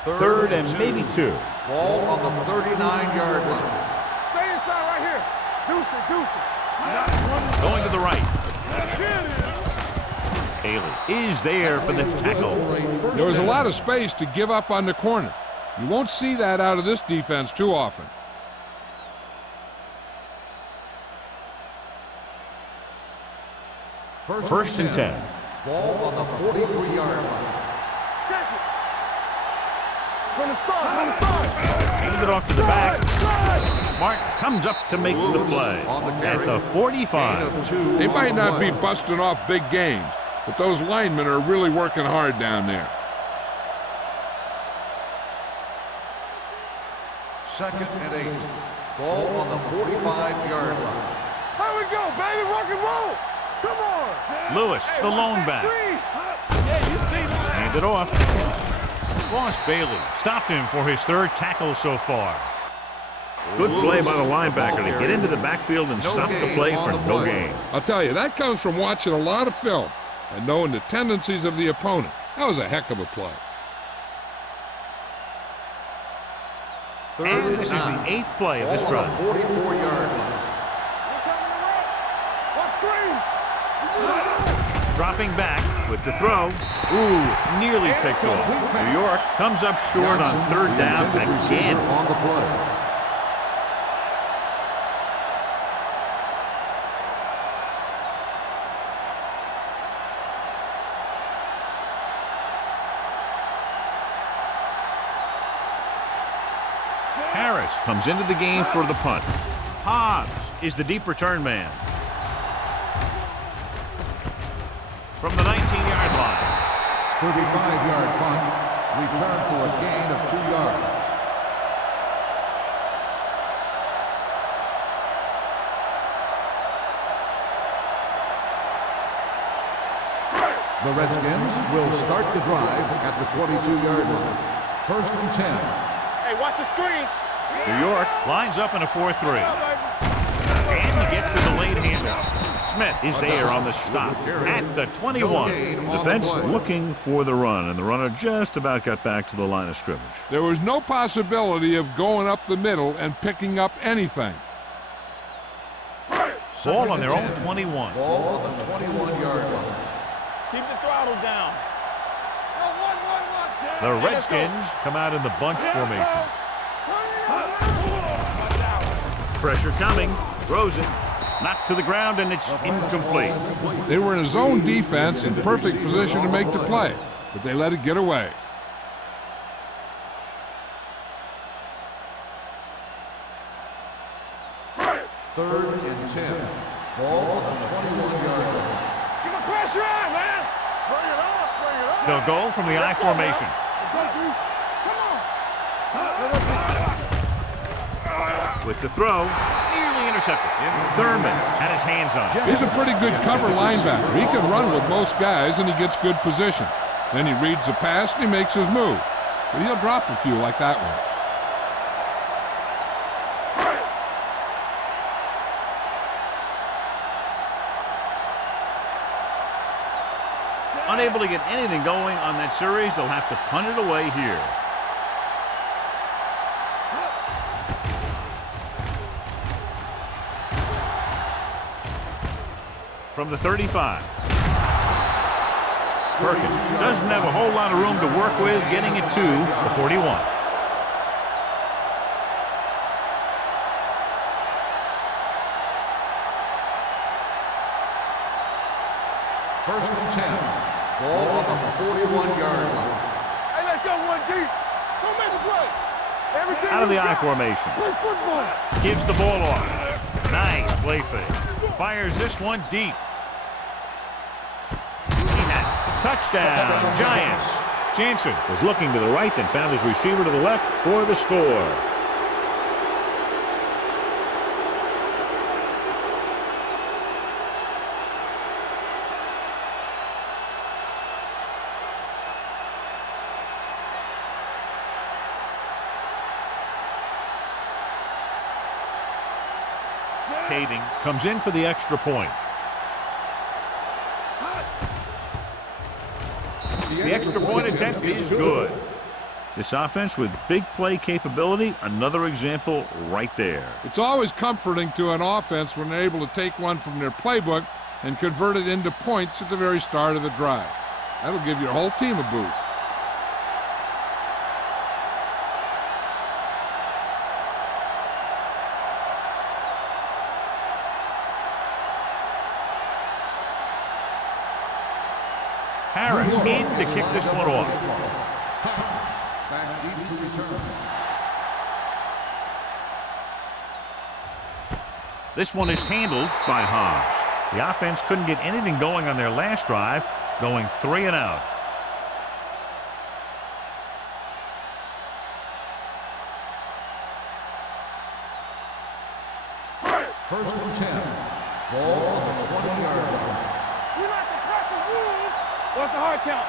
Third and maybe 2. Ball on the 39-yard line. Stay inside right here. Deuce it. Going to the right. Haley is there for the tackle. There was a lot of space to give up on the corner. You won't see that out of this defense too often. First and 10. Ball on the 43-yard line. Check it. From the start. Hand it off to the back. Martin comes up to make the play at the 45. They might not be busting off big games, but those linemen are really working hard down there. 2nd and 8. Ball on the 45-yard line. There we go, baby. Rock and roll. Come on. Lewis, the lone back. Hand it off. Ross Bailey stopped him for his 3rd tackle so far. Good play by the linebacker to get into the backfield and stop the play for no gain. I'll tell you, that comes from watching a lot of film and knowing the tendencies of the opponent. That was a heck of a play. And this is the 8th play of this drive. 44-yard line. Dropping back with the throw. Ooh, nearly picked off. New York comes up short on 3rd down again. On the play. Harris comes into the game for the punt. Hobbs is the deep return man. From the 19-yard line. 35-yard punt. Return for a gain of 2 yards. The Redskins will start the drive at the 22-yard line. 1st and 10. Hey, watch the screen. New York lines up in a 4-3. And he gets the delayed handoff. Smith is there on the stop at the 21. Defense looking for the run, and the runner just about got back to the line of scrimmage. There was no possibility of going up the middle and picking up anything. Ball on their own 21. Ball on the 21-yard line. Keep the throttle down. The Redskins come out in the bunch formation. Pressure coming. Throws it. Knocked to the ground, and it's incomplete. They were in a zone defense in perfect position to make the play, but they let it get away. Third and 10. Ball on the 21-yard line. Keep the pressure on, man. Bring it up, bring it up. They'll go from the I formation. With the throw, nearly intercepted. Thurman had his hands on it. He's a pretty good cover linebacker. He can run with most guys, and he gets good position. Then he reads the pass, and he makes his move. But he'll drop a few like that one. Unable to get anything going on that series, they'll have to punt it away here. From the 35. Perkins doesn't have a whole lot of room to work with, getting it to the 41. First and 10. Ball on the 41-yard line. Hey, let's go one deep. Go make a play. Everything Out of the you I got. formation. Play football. Gives the ball off. Nice play fake. Fires this one deep. He has it. Touchdown, Giants. Jansen was looking to the right, then found his receiver to the left for the score. Kading comes in for the extra point. The extra point attempt is good. This offense with big play capability, another example right there. It's always comforting to an offense when they're able to take one from their playbook and convert it into points at the very start of the drive. That'll give your whole team a boost. Harris in to kick this one off. Back deep to return. This one is handled by Hobbs. The offense couldn't get anything going on their last drive, going 3 and out. First and 10. Ball on the 20-yard line. We like to crack the rules. What's the hard count?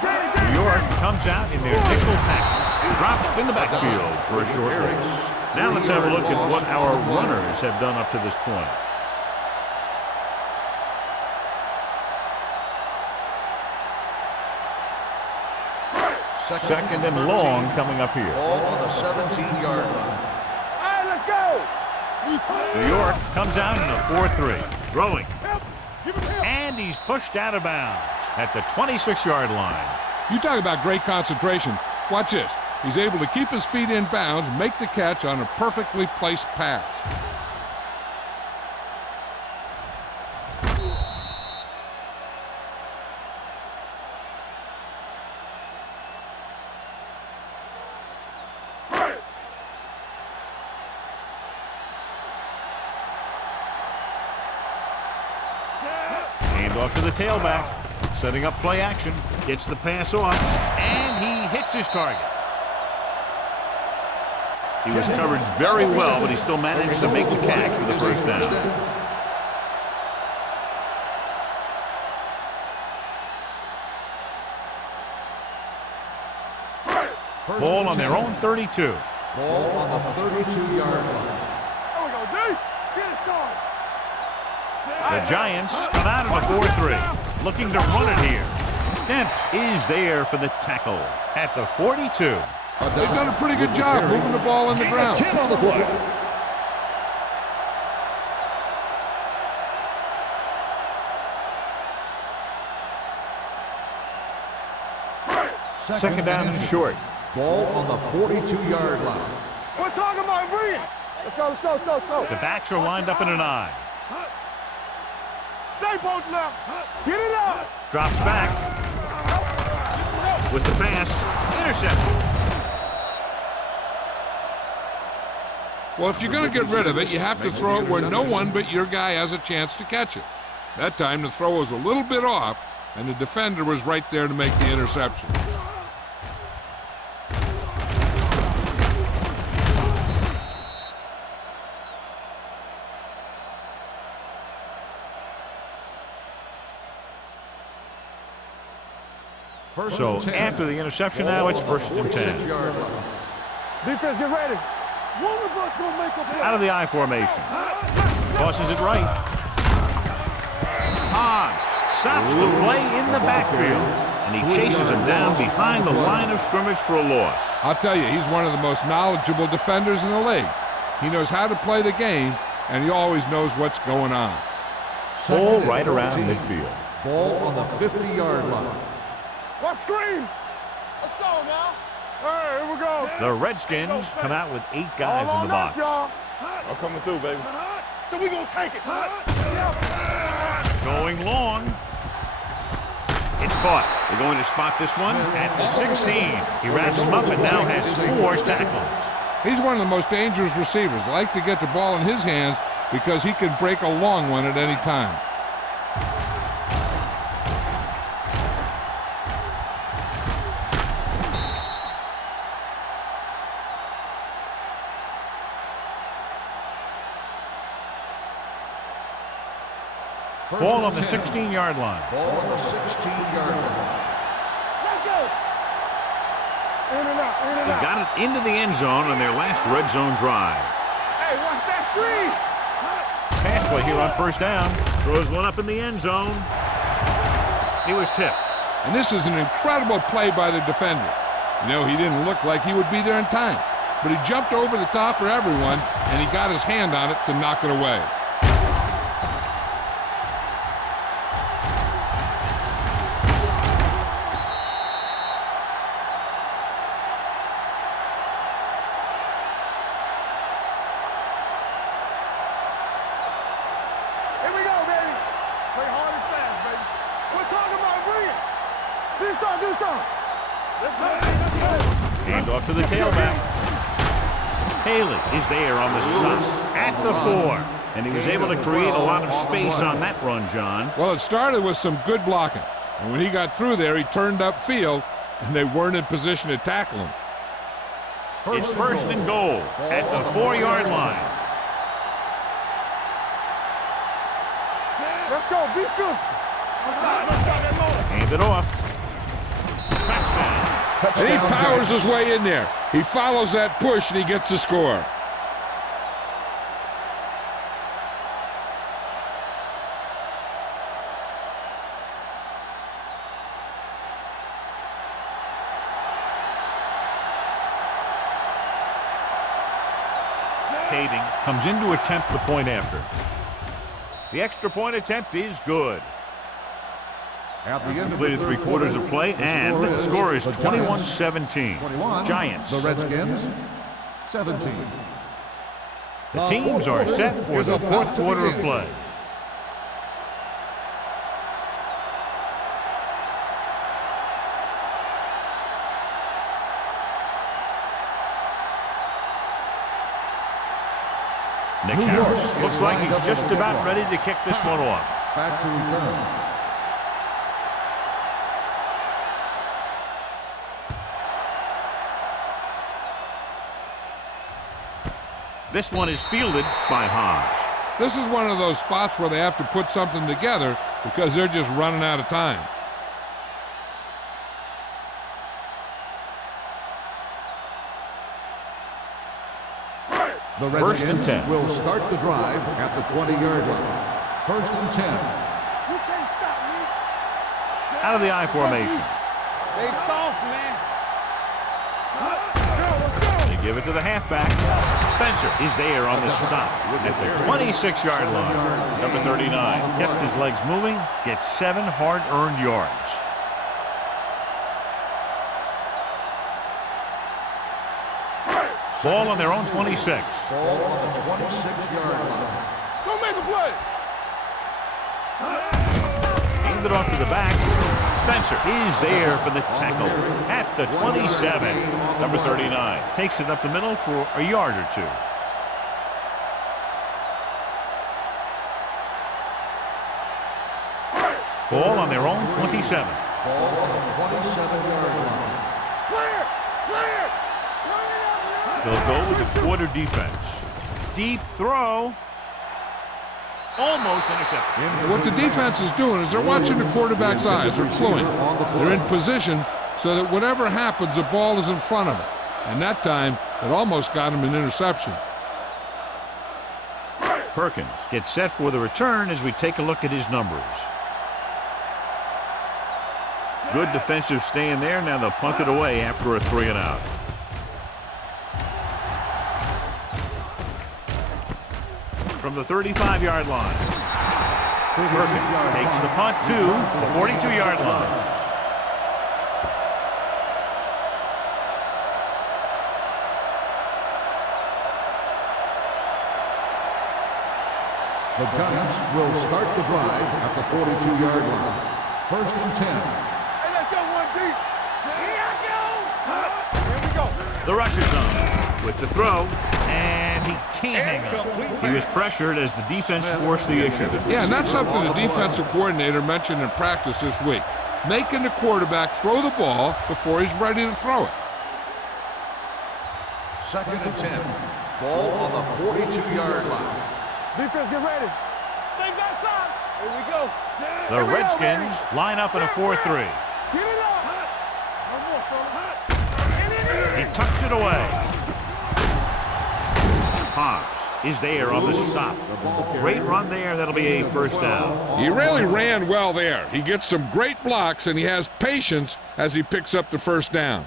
Get it, New York comes out in their nickel package, dropped in the backfield for a short race. Now let's have a look at what our runners have done up to this point. Second and long coming up here. Ball on the 17-yard line. All right, let's go. New York comes out in a 4-3. Throwing. And he's pushed out of bounds at the 26-yard line. You talk about great concentration. Watch this. He's able to keep his feet in bounds, make the catch on a perfectly placed pass. Hand off to the tailback. Setting up play action. Gets the pass off. And he hits his target. He was covered very well, but he still managed to make the catch for the first down. Ball on their own 32. Ball on the 32-yard line. There we go, D. Get it. The Giants come out of the 4-3, looking to run it here. Kemp is there for the tackle at the 42. They've done a pretty good job moving the ball in the ground. 10 on the play. Second down and short. Ball on the 42-yard line. We're talking about bringing. Let's go, let's go, let's go, let's go. The backs are lined up in an I. Stay posted up. Get it up. Drops back. With the pass. Intercepted. Well, if you're going to get rid of it, you have to throw it where no one but your guy has a chance to catch it. That time, the throw was a little bit off, and the defender was right there to make the interception. So after the interception now, it's 1st and 10. Defense, get ready. One of us gonna make a play. Out of the I formation. Tosses it right. Hobbs stops the play in the backfield. And he chases him down behind the line of scrimmage for a loss. I'll tell you, he's one of the most knowledgeable defenders in the league. He knows how to play the game, and he always knows what's going on. Ball right around midfield. Ball on the 50-yard line. Let's scream. Let's go now. All right, here we go. The Redskins come out with 8 guys in the box. I'm coming through, baby. So we gonna take it. Going long. It's caught. They're going to spot this one at the 16. He wraps him up and now has 4 tackles. He's one of the most dangerous receivers. I like to get the ball in his hands because he can break a long one at any time. Ball on the 16-yard line. Ball on the 16-yard line. Let's go. In and out, in and They out. got it into the end zone on their last red zone drive. Hey, watch that screen. Pass play here on 1st down. Throws one up in the end zone. He was tipped. And this is an incredible play by the defender. You know, he didn't look like he would be there in time, but he jumped over the top of everyone, and he got his hand on it to knock it away. Here we go, baby. Play hard and fast, baby. We're talking about bringing. Do something. Let's go. Hand off to the tailback. Haley is there on the stop at the 4. And he was able to create a lot of space on that run, John. Well, it started with some good blocking. And when he got through there, he turned upfield, and they weren't in position to tackle him. It's 1st and goal at the 4-yard line. Let's go. Be physical. Hand it off. Touchdown. And he powers his way in there. He follows that push, and he gets the score. Kading comes in to attempt the point after. The extra point attempt is good. At the end of Completed the 3 third quarters quarter, of play, and the score is the Giants 21-17. 21, Giants. The Redskins, 17. The teams are set for the 4th quarter of play. Nick Harris looks like he's just about ready to kick this one off. Back to return. This one is fielded by Hodge. This is one of those spots where they have to put something together because they're just running out of time. The First and Redskins 10. will start the drive at the 20-yard line. First and 10. You can't stop me. Out of the I formation. They soft, man. They give it to the halfback. Spencer is there on the stop at the 26-yard line. Number 39 kept his legs moving, gets 7 hard-earned yards. Ball on their own 26. Ball on the 26-yard line. Go make a play. Handed off to the back. Spencer is there for the tackle at the 27. Number 39 takes it up the middle for a yard or two. Ball on their own 27. Ball on the 27-yard line. Clear. Clear. They'll go with the quarter defense. Deep throw. Almost intercepted. And what the defense is doing is they're watching the quarterback's eyes. They're cluing. They're in position so that whatever happens, the ball is in front of them. And that time, it almost got him an interception. Perkins gets set for the return as we take a look at his numbers. Good defensive stand there. Now they'll punt it away after a 3-and-out. From the 35-yard line. Perkins takes the punt to the 42-yard line. The Giants will start the drive at the 42-yard line. First and 10. Hey, let's go one deep. Here I go. Here we go. The rusher's on with the throw, and he can't hang on. He was pressured as the defense forced the issue. Yeah, and that's something the defensive coordinator mentioned in practice this week. Making the quarterback throw the ball before he's ready to throw it. Second and 10. Ball on the 42-yard line. Defense, get ready. Stay backside. Here we go. The Redskins line up in a 4-3. Get it up. One more, fella. He tucks it away. Hobbs is there on the stop. Great run there. That'll be a first down. He really ran well there. He gets some great blocks, and he has patience as he picks up the first down.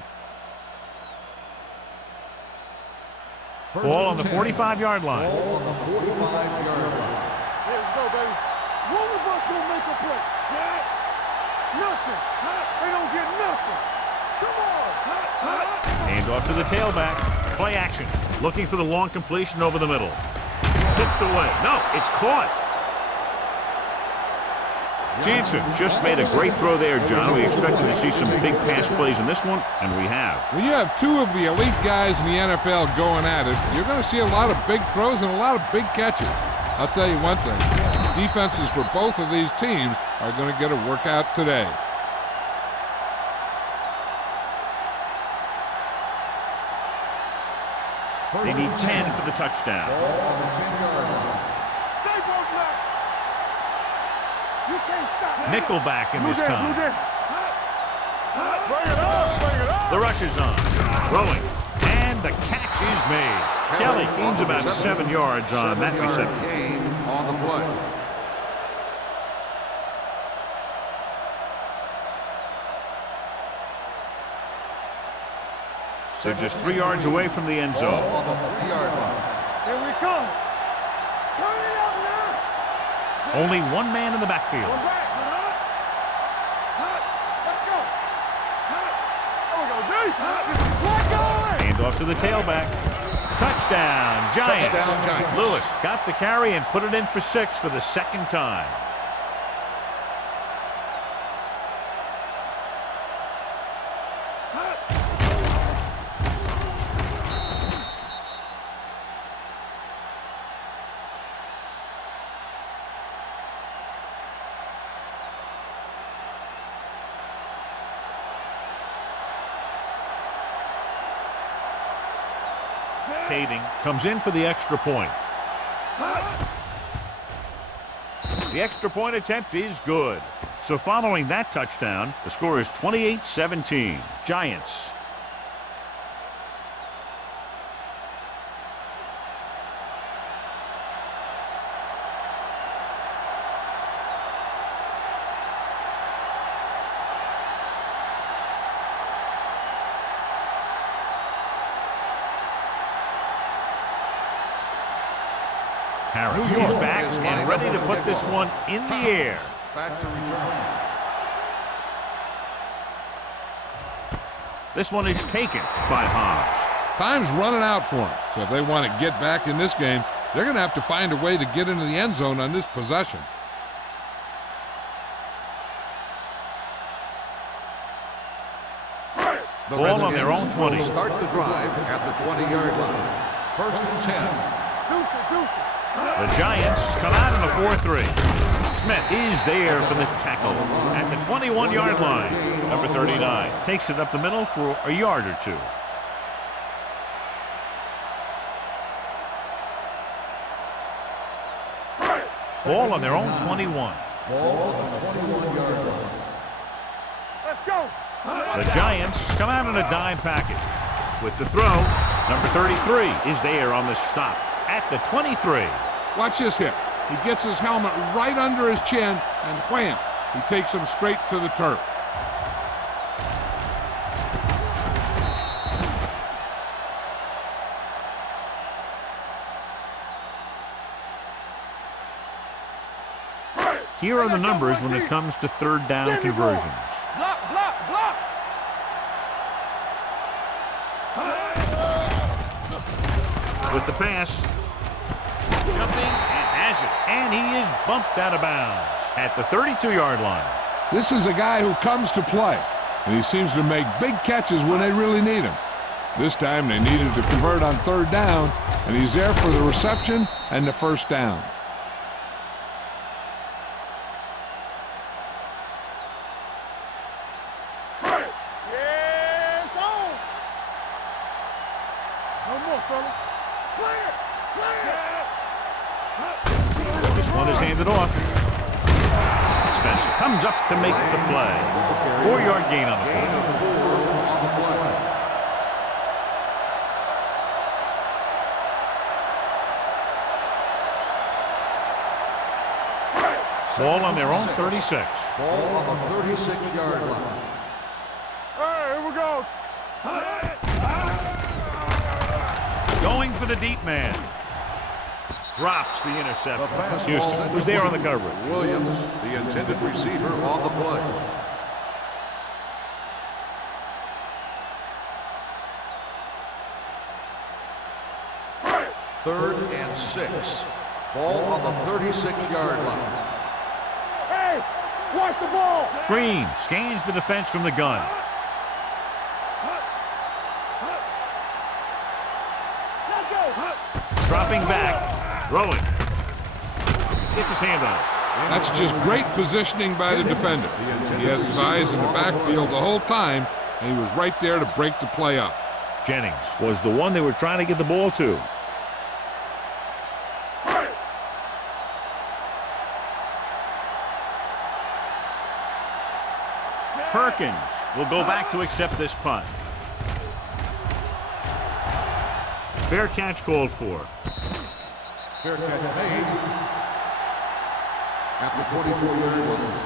Ball on the 45-yard line. Ball on the 45-yard line. Here we go, baby. One of us gonna make a play. Nothing. They don't get nothing. Come on. Hand off to the tailback. Play action. Looking for the long completion over the middle. Tipped away. No, it's caught. Jansen just made a great throw there, John. We expected to see some big pass plays in this one, and we have. When you have two of the elite guys in the NFL going at it, you're going to see a lot of big throws and a lot of big catches. I'll tell you one thing. Defenses for both of these teams are going to get a workout today. They need 10 for the touchdown. Ball on the 10-yard line. Stay both back. You can't stop. Nickelback in this time. Bring it up. Bring it up. The rush is on. Throwing. And the catch is made. Kelly gains about 7 yards on that reception. Gain on the play. They're just 3 yards away from the end Ball zone. on the 3-yard line. Here we come. Turn it up now. Only one man in the backfield. One back. Let's go. There we go, D. Let's go. Hand off to the tailback. Touchdown, Giants. Touchdown, Giants. Lewis got the carry and put it in for 6 for the second time. Kading comes in for the extra point. The extra point attempt is good. So following that touchdown, the score is 28-17. Giants. Harris, he's back and ready to put this one in the air. Back to return. This one is taken by Hobbs. Time's running out for them, so if they want to get back in this game, they're going to have to find a way to get into the end zone on this possession. The Ball on their own Redskins 20. will start the drive at the 20-yard line. 1st and 10. The Giants come out in a 4-3. Smith is there for the tackle at the 21-yard line. Number 39 takes it up the middle for a yard or two. Ball on their own 21. Ball on the 21-yard line. Let's go. The Giants come out in a dime package. With the throw, number 33 is there on the stop at the 23. Watch this hit. He gets his helmet right under his chin, and wham, he takes him straight to the turf. Here are the numbers when it comes to third down conversions. Block, block, block. With the pass, jumping and has it, and he is bumped out of bounds at the 32-yard line. This is a guy who comes to play, and he seems to make big catches when they really need him. This time they needed to convert on third down, and he's there for the reception and the first down. Yes, on. No more, fella. Play it. Play it. This one is handed off. Spencer comes up to make the play. 4-yard gain on the play. Gain of 4 on the play. Ball on their own 36. Ball on the 36-yard line. All right, here we go. Going for the deep man. Drops the The interception. pass Houston ball was there on the coverage. Williams, the intended receiver, on the play. Third and 6. Ball on the 36-yard line. Hey, watch the ball. Green scans the defense from the gun. Let's go. Dropping back. Throwing. Gets his hand on it. That's just great positioning by the defender. He has his eyes in the backfield the whole time, and he was right there to break the play up. Jennings was the one they were trying to get the ball to. Perkins will go back to accept this punt. Fair catch called for. Fair catch made at the 24-yard line.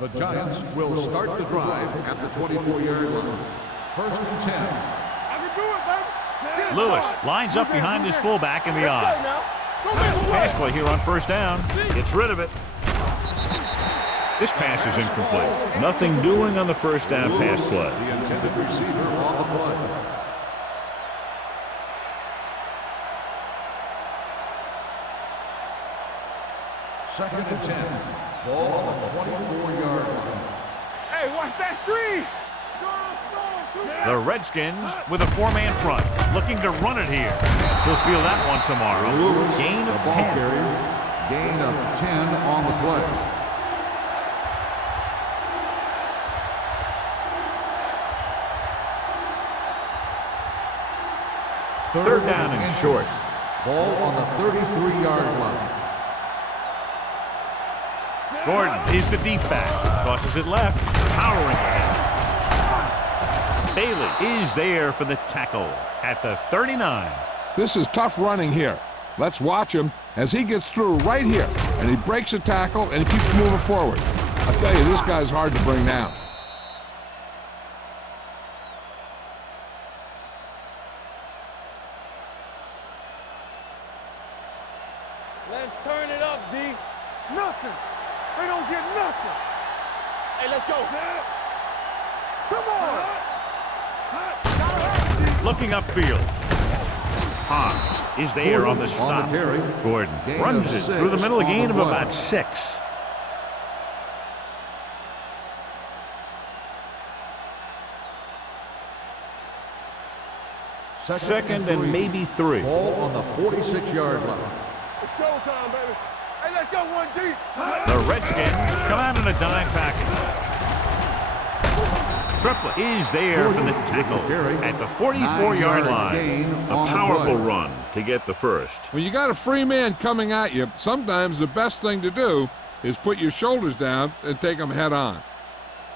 The Giants will start the drive at the 24-yard line. 1st and 10. I can do it, baby. Lewis lines up behind his fullback in the eye. Pass play here on first down. Gets rid of it. This pass is incomplete. Nothing doing on the first down pass play. The intended receiver on the play. Second and 10. Ball on the 24-yard line. Hey, watch that screen. The Redskins with a 4-man front, looking to run it here. He'll field that one tomorrow. Gain of The ball 10. carrier. Gain of 10 on the play. Third down and short. Ball on the 33-yard line. Gordon is the deep back. Tosses it left. Powering ahead. Bailey is there for the tackle at the 39. This is tough running here. Let's watch him as he gets through right here, and he breaks a tackle and he keeps moving forward. I tell you, this guy's hard to bring down. Let's turn it up, D. Nothing. They don't get nothing. Hey, let's go. Come on. Looking upfield. Hobbs is there on the stop. Gordon runs it through the middle, a gain of about 6. Second and maybe 3. Ball on the 46-yard line. It's showtime, baby. Hey, let's go 1 deep. The Redskins come out in a dime package. Triplett is there for the tackle at the 44-yard line. A powerful run to get the first. When you got a free man coming at you, sometimes the best thing to do is put your shoulders down and take them head on.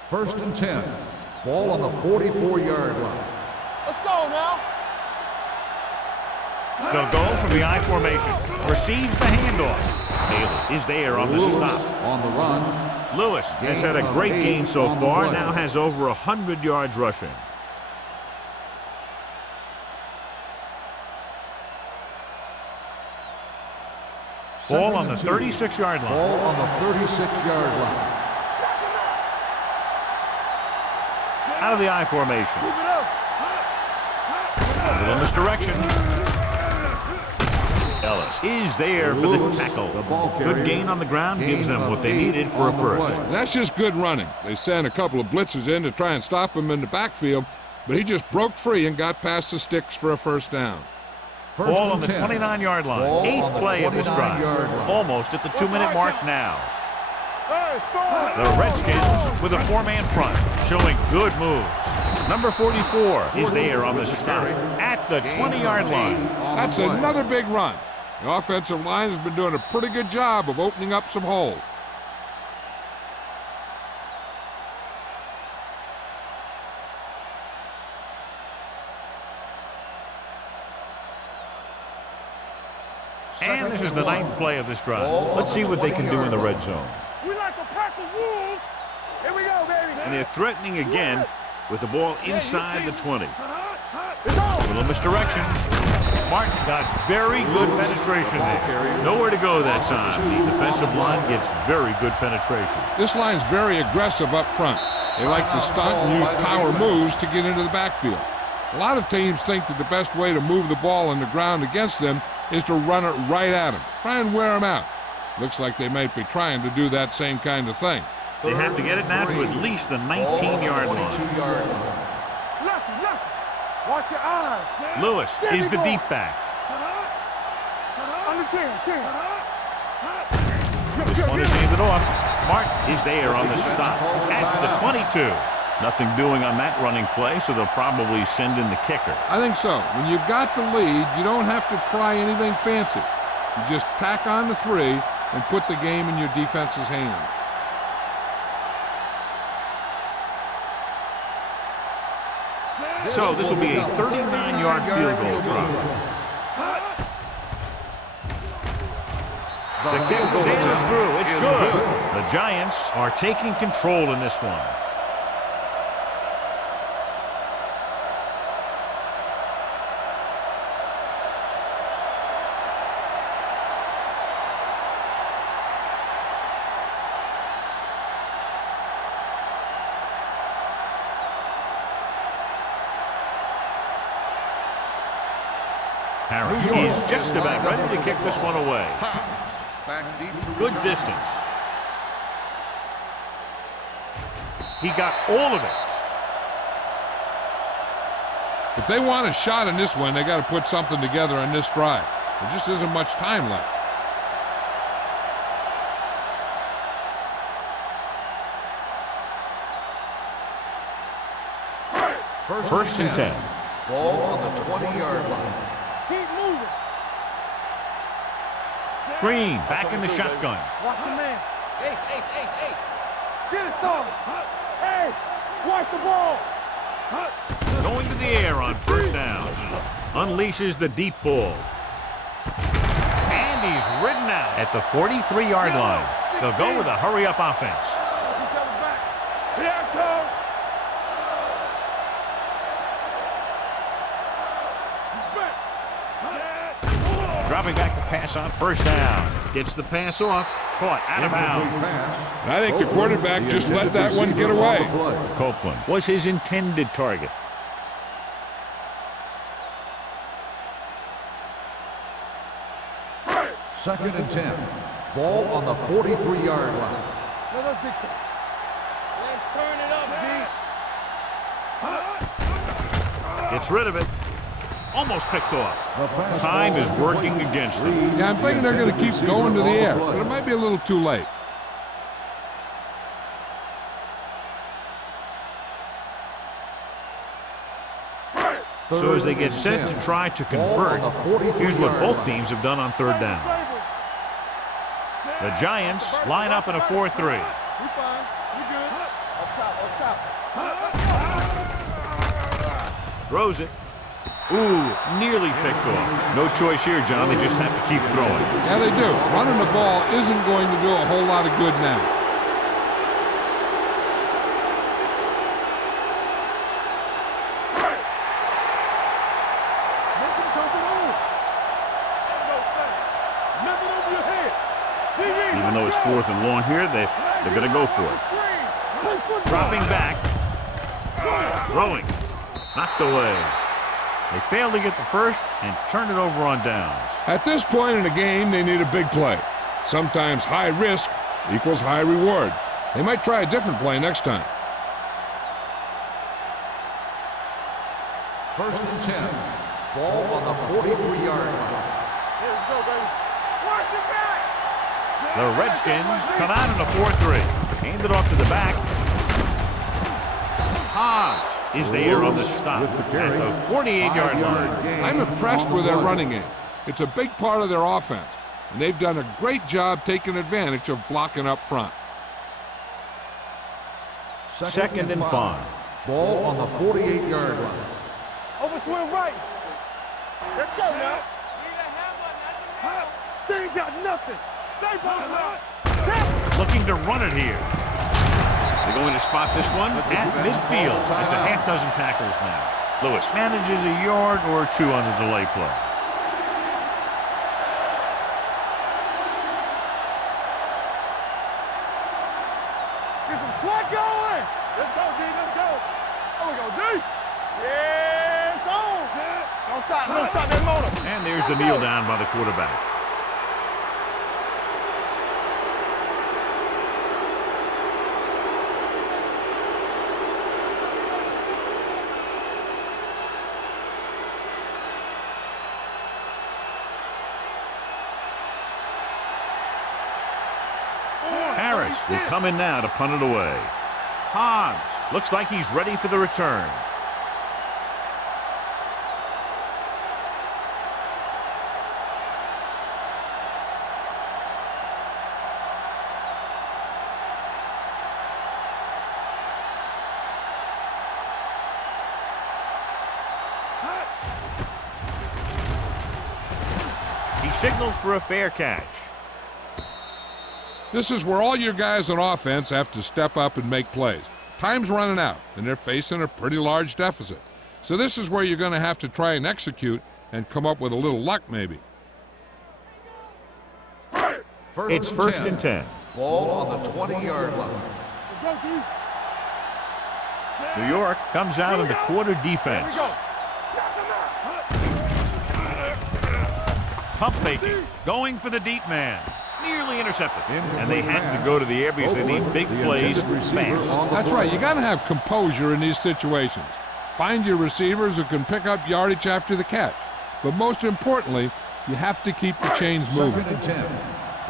1st and 10. Ball on the 44-yard line. Let's go now. They'll go from the I formation. Receives the handoff. Taylor is there on the stop. On the run. Lewis has had a great game so far, now has over 100 yards rushing. Ball on the 36-yard line. Ball on the 36-yard line. Out of the I formation. A little misdirection. Ellis is there for the tackle. Good gain on the ground, gives them what they needed for a first. That's just good running. They sent a couple of blitzes in to try and stop him in the backfield, but he just broke free and got past the sticks for a first down. Ball on the 29-yard line. 8th play of this drive. Almost at the 2-minute mark now. The Redskins with a 4-man front, showing good moves. Number 44 is there on the stop at the 20-yard line. That's another big run. The offensive line has been doing a pretty good job of opening up some holes. And this is the 9th play of this drive. Let's see what they can do in the red zone. We like a pack of wolves. Here we go, baby. And they're threatening again with the ball inside the 20. It's on. A little misdirection. Martin got very good penetration there. Nowhere to go that time. The defensive line gets very good penetration. This line's very aggressive up front. They like to stunt and use power moves to get into the backfield. A lot of teams think that the best way to move the ball on the ground against them is to run it right at them. Try and wear them out. Looks like they might be trying to do that same kind of thing. They have to get it now to at least the 19-yard line. Lucky. Watch your eyes. Lewis is the deep back. Under 10. This one is handed off. Martin is there on the stop at the 22. Nothing doing on that running play, so they'll probably send in the kicker. I think so. When you've got the lead, you don't have to try anything fancy. You just tack on the 3 and put the game in your defense's hands. So this will be a 39-yard field goal try. The kick sails through. It's good. The Giants are taking control in this one. Harris is just about ready to kick this one away. Good distance. He got all of it. If they want a shot in this one, they got to put something together on this drive. There just isn't much time left. First and 10. Ball on the 20-yard line. Keep moving. Green back in the shotgun. Watch your man. Ace. Get it, son. Hey, watch the ball. Going to the air on first down. Unleashes the deep ball. And he's ridden out at the 43-yard line. They'll go with a hurry-up offense. Here, coach. Dropping back to pass on first down. Gets the pass off. Caught out of bounds. I think the quarterback just let that one get away. Copeland was his intended target. Second and 10. Ball on the 43-yard line. Let us dictate. Let's turn it up, B. Gets rid of it. Almost picked off. Time is working against them. Yeah, I'm thinking they're going to keep going to the air, but it might be a little too late. So as they get set to try to convert, here's what both teams have done on third down. The Giants line up in a 4-3. We fine. We good. Up top. Throws it. Ooh, nearly picked off. No choice here, John. They just have to keep throwing. Yeah, they do. Running the ball isn't going to do a whole lot of good now. Even though it's 4th and long here, they're going to go for it. Dropping back. Throwing. Knocked away. They failed to get the first and turned it over on downs. At this point in the game, they need a big play. Sometimes high risk equals high reward. They might try a different play next time. First and 10. Ball on the 43-yard line. Here we go, baby. Watch it back. The Redskins come out in a 4-3. Hand it off to the back. Hobbs is there on the stop at the 48-yard line. I'm impressed with their running game. It's a big part of their offense, and they've done a great job taking advantage of blocking up front. Second and 5. Ball on the 48-yard line. Overswing right. Let's go now. They ain't got nothing. They both out. Looking to run it here. They're going to spot this one at midfield. It's a half dozen tackles now. Lewis manages a yard or two on the delay play. Get some slack going. Let's go, D. Let's go. There we go, D. Yeah, it's on. Don't stop that motor. And there's the kneel down by the quarterback. Harris will come in now to punt it away. Hobbs looks like he's ready for the return. He signals for a fair catch. This is where all your guys on offense have to step up and make plays. Time's running out, and they're facing a pretty large deficit. So this is where you're going to have to try and execute and come up with a little luck, maybe. It's first and 10. Ball on the 20-yard line. Let's go, D. New York comes out in the quarter defense. Pump faking, going for the deep man. Nearly intercepted. And they have to go to the air because they need big plays fast. That's right. You got to have composure in these situations. Find your receivers who can pick up yardage after the catch. But most importantly, you have to keep the chains moving. Second and 10.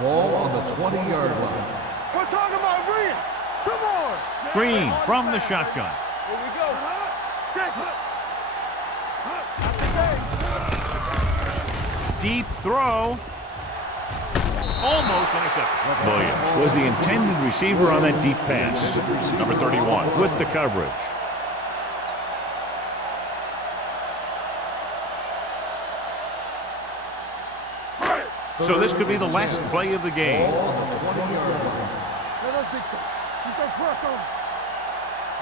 Ball on the 20-yard line. We're talking about Green. Come on. Green from the shotgun. Here we go. Check it. Deep throw. Almost intercepted. Williams was the intended receiver on that deep pass. Number 31 with the coverage. So this could be the last play of the game. Let us dictate. You can press on.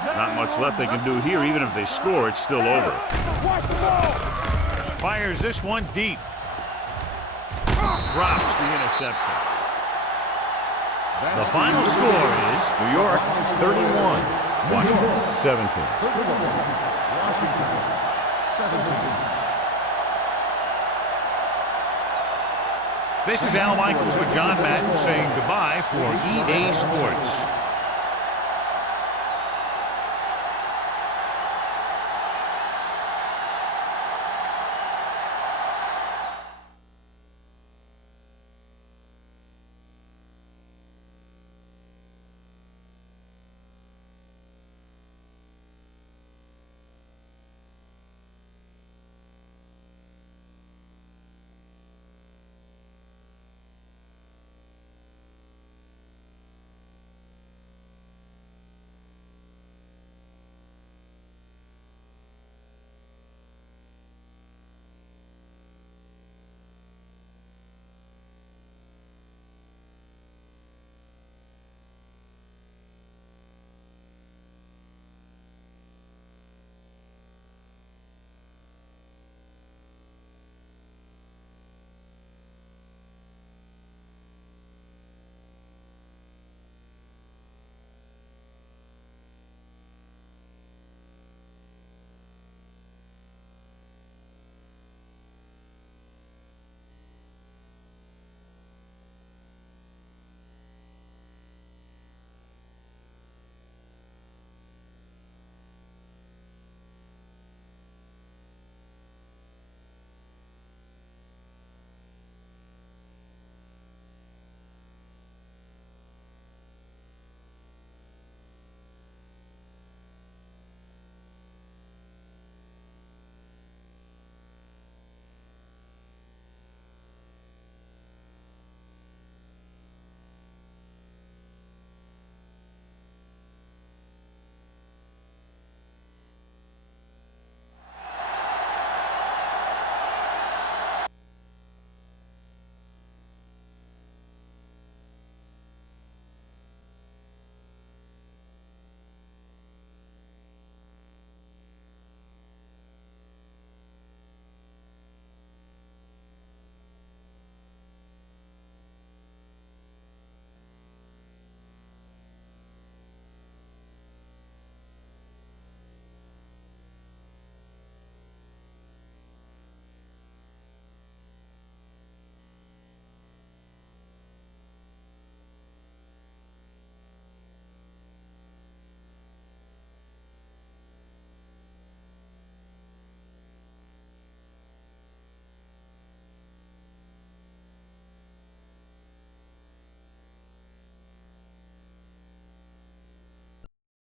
Not much left they can do here. Even if they score, it's still over. Watch the ball. Fires this one deep. Drops the interception. The final score is New York 31, Washington 17. Washington 17. This is Al Michaels with John Madden saying goodbye for EA Sports.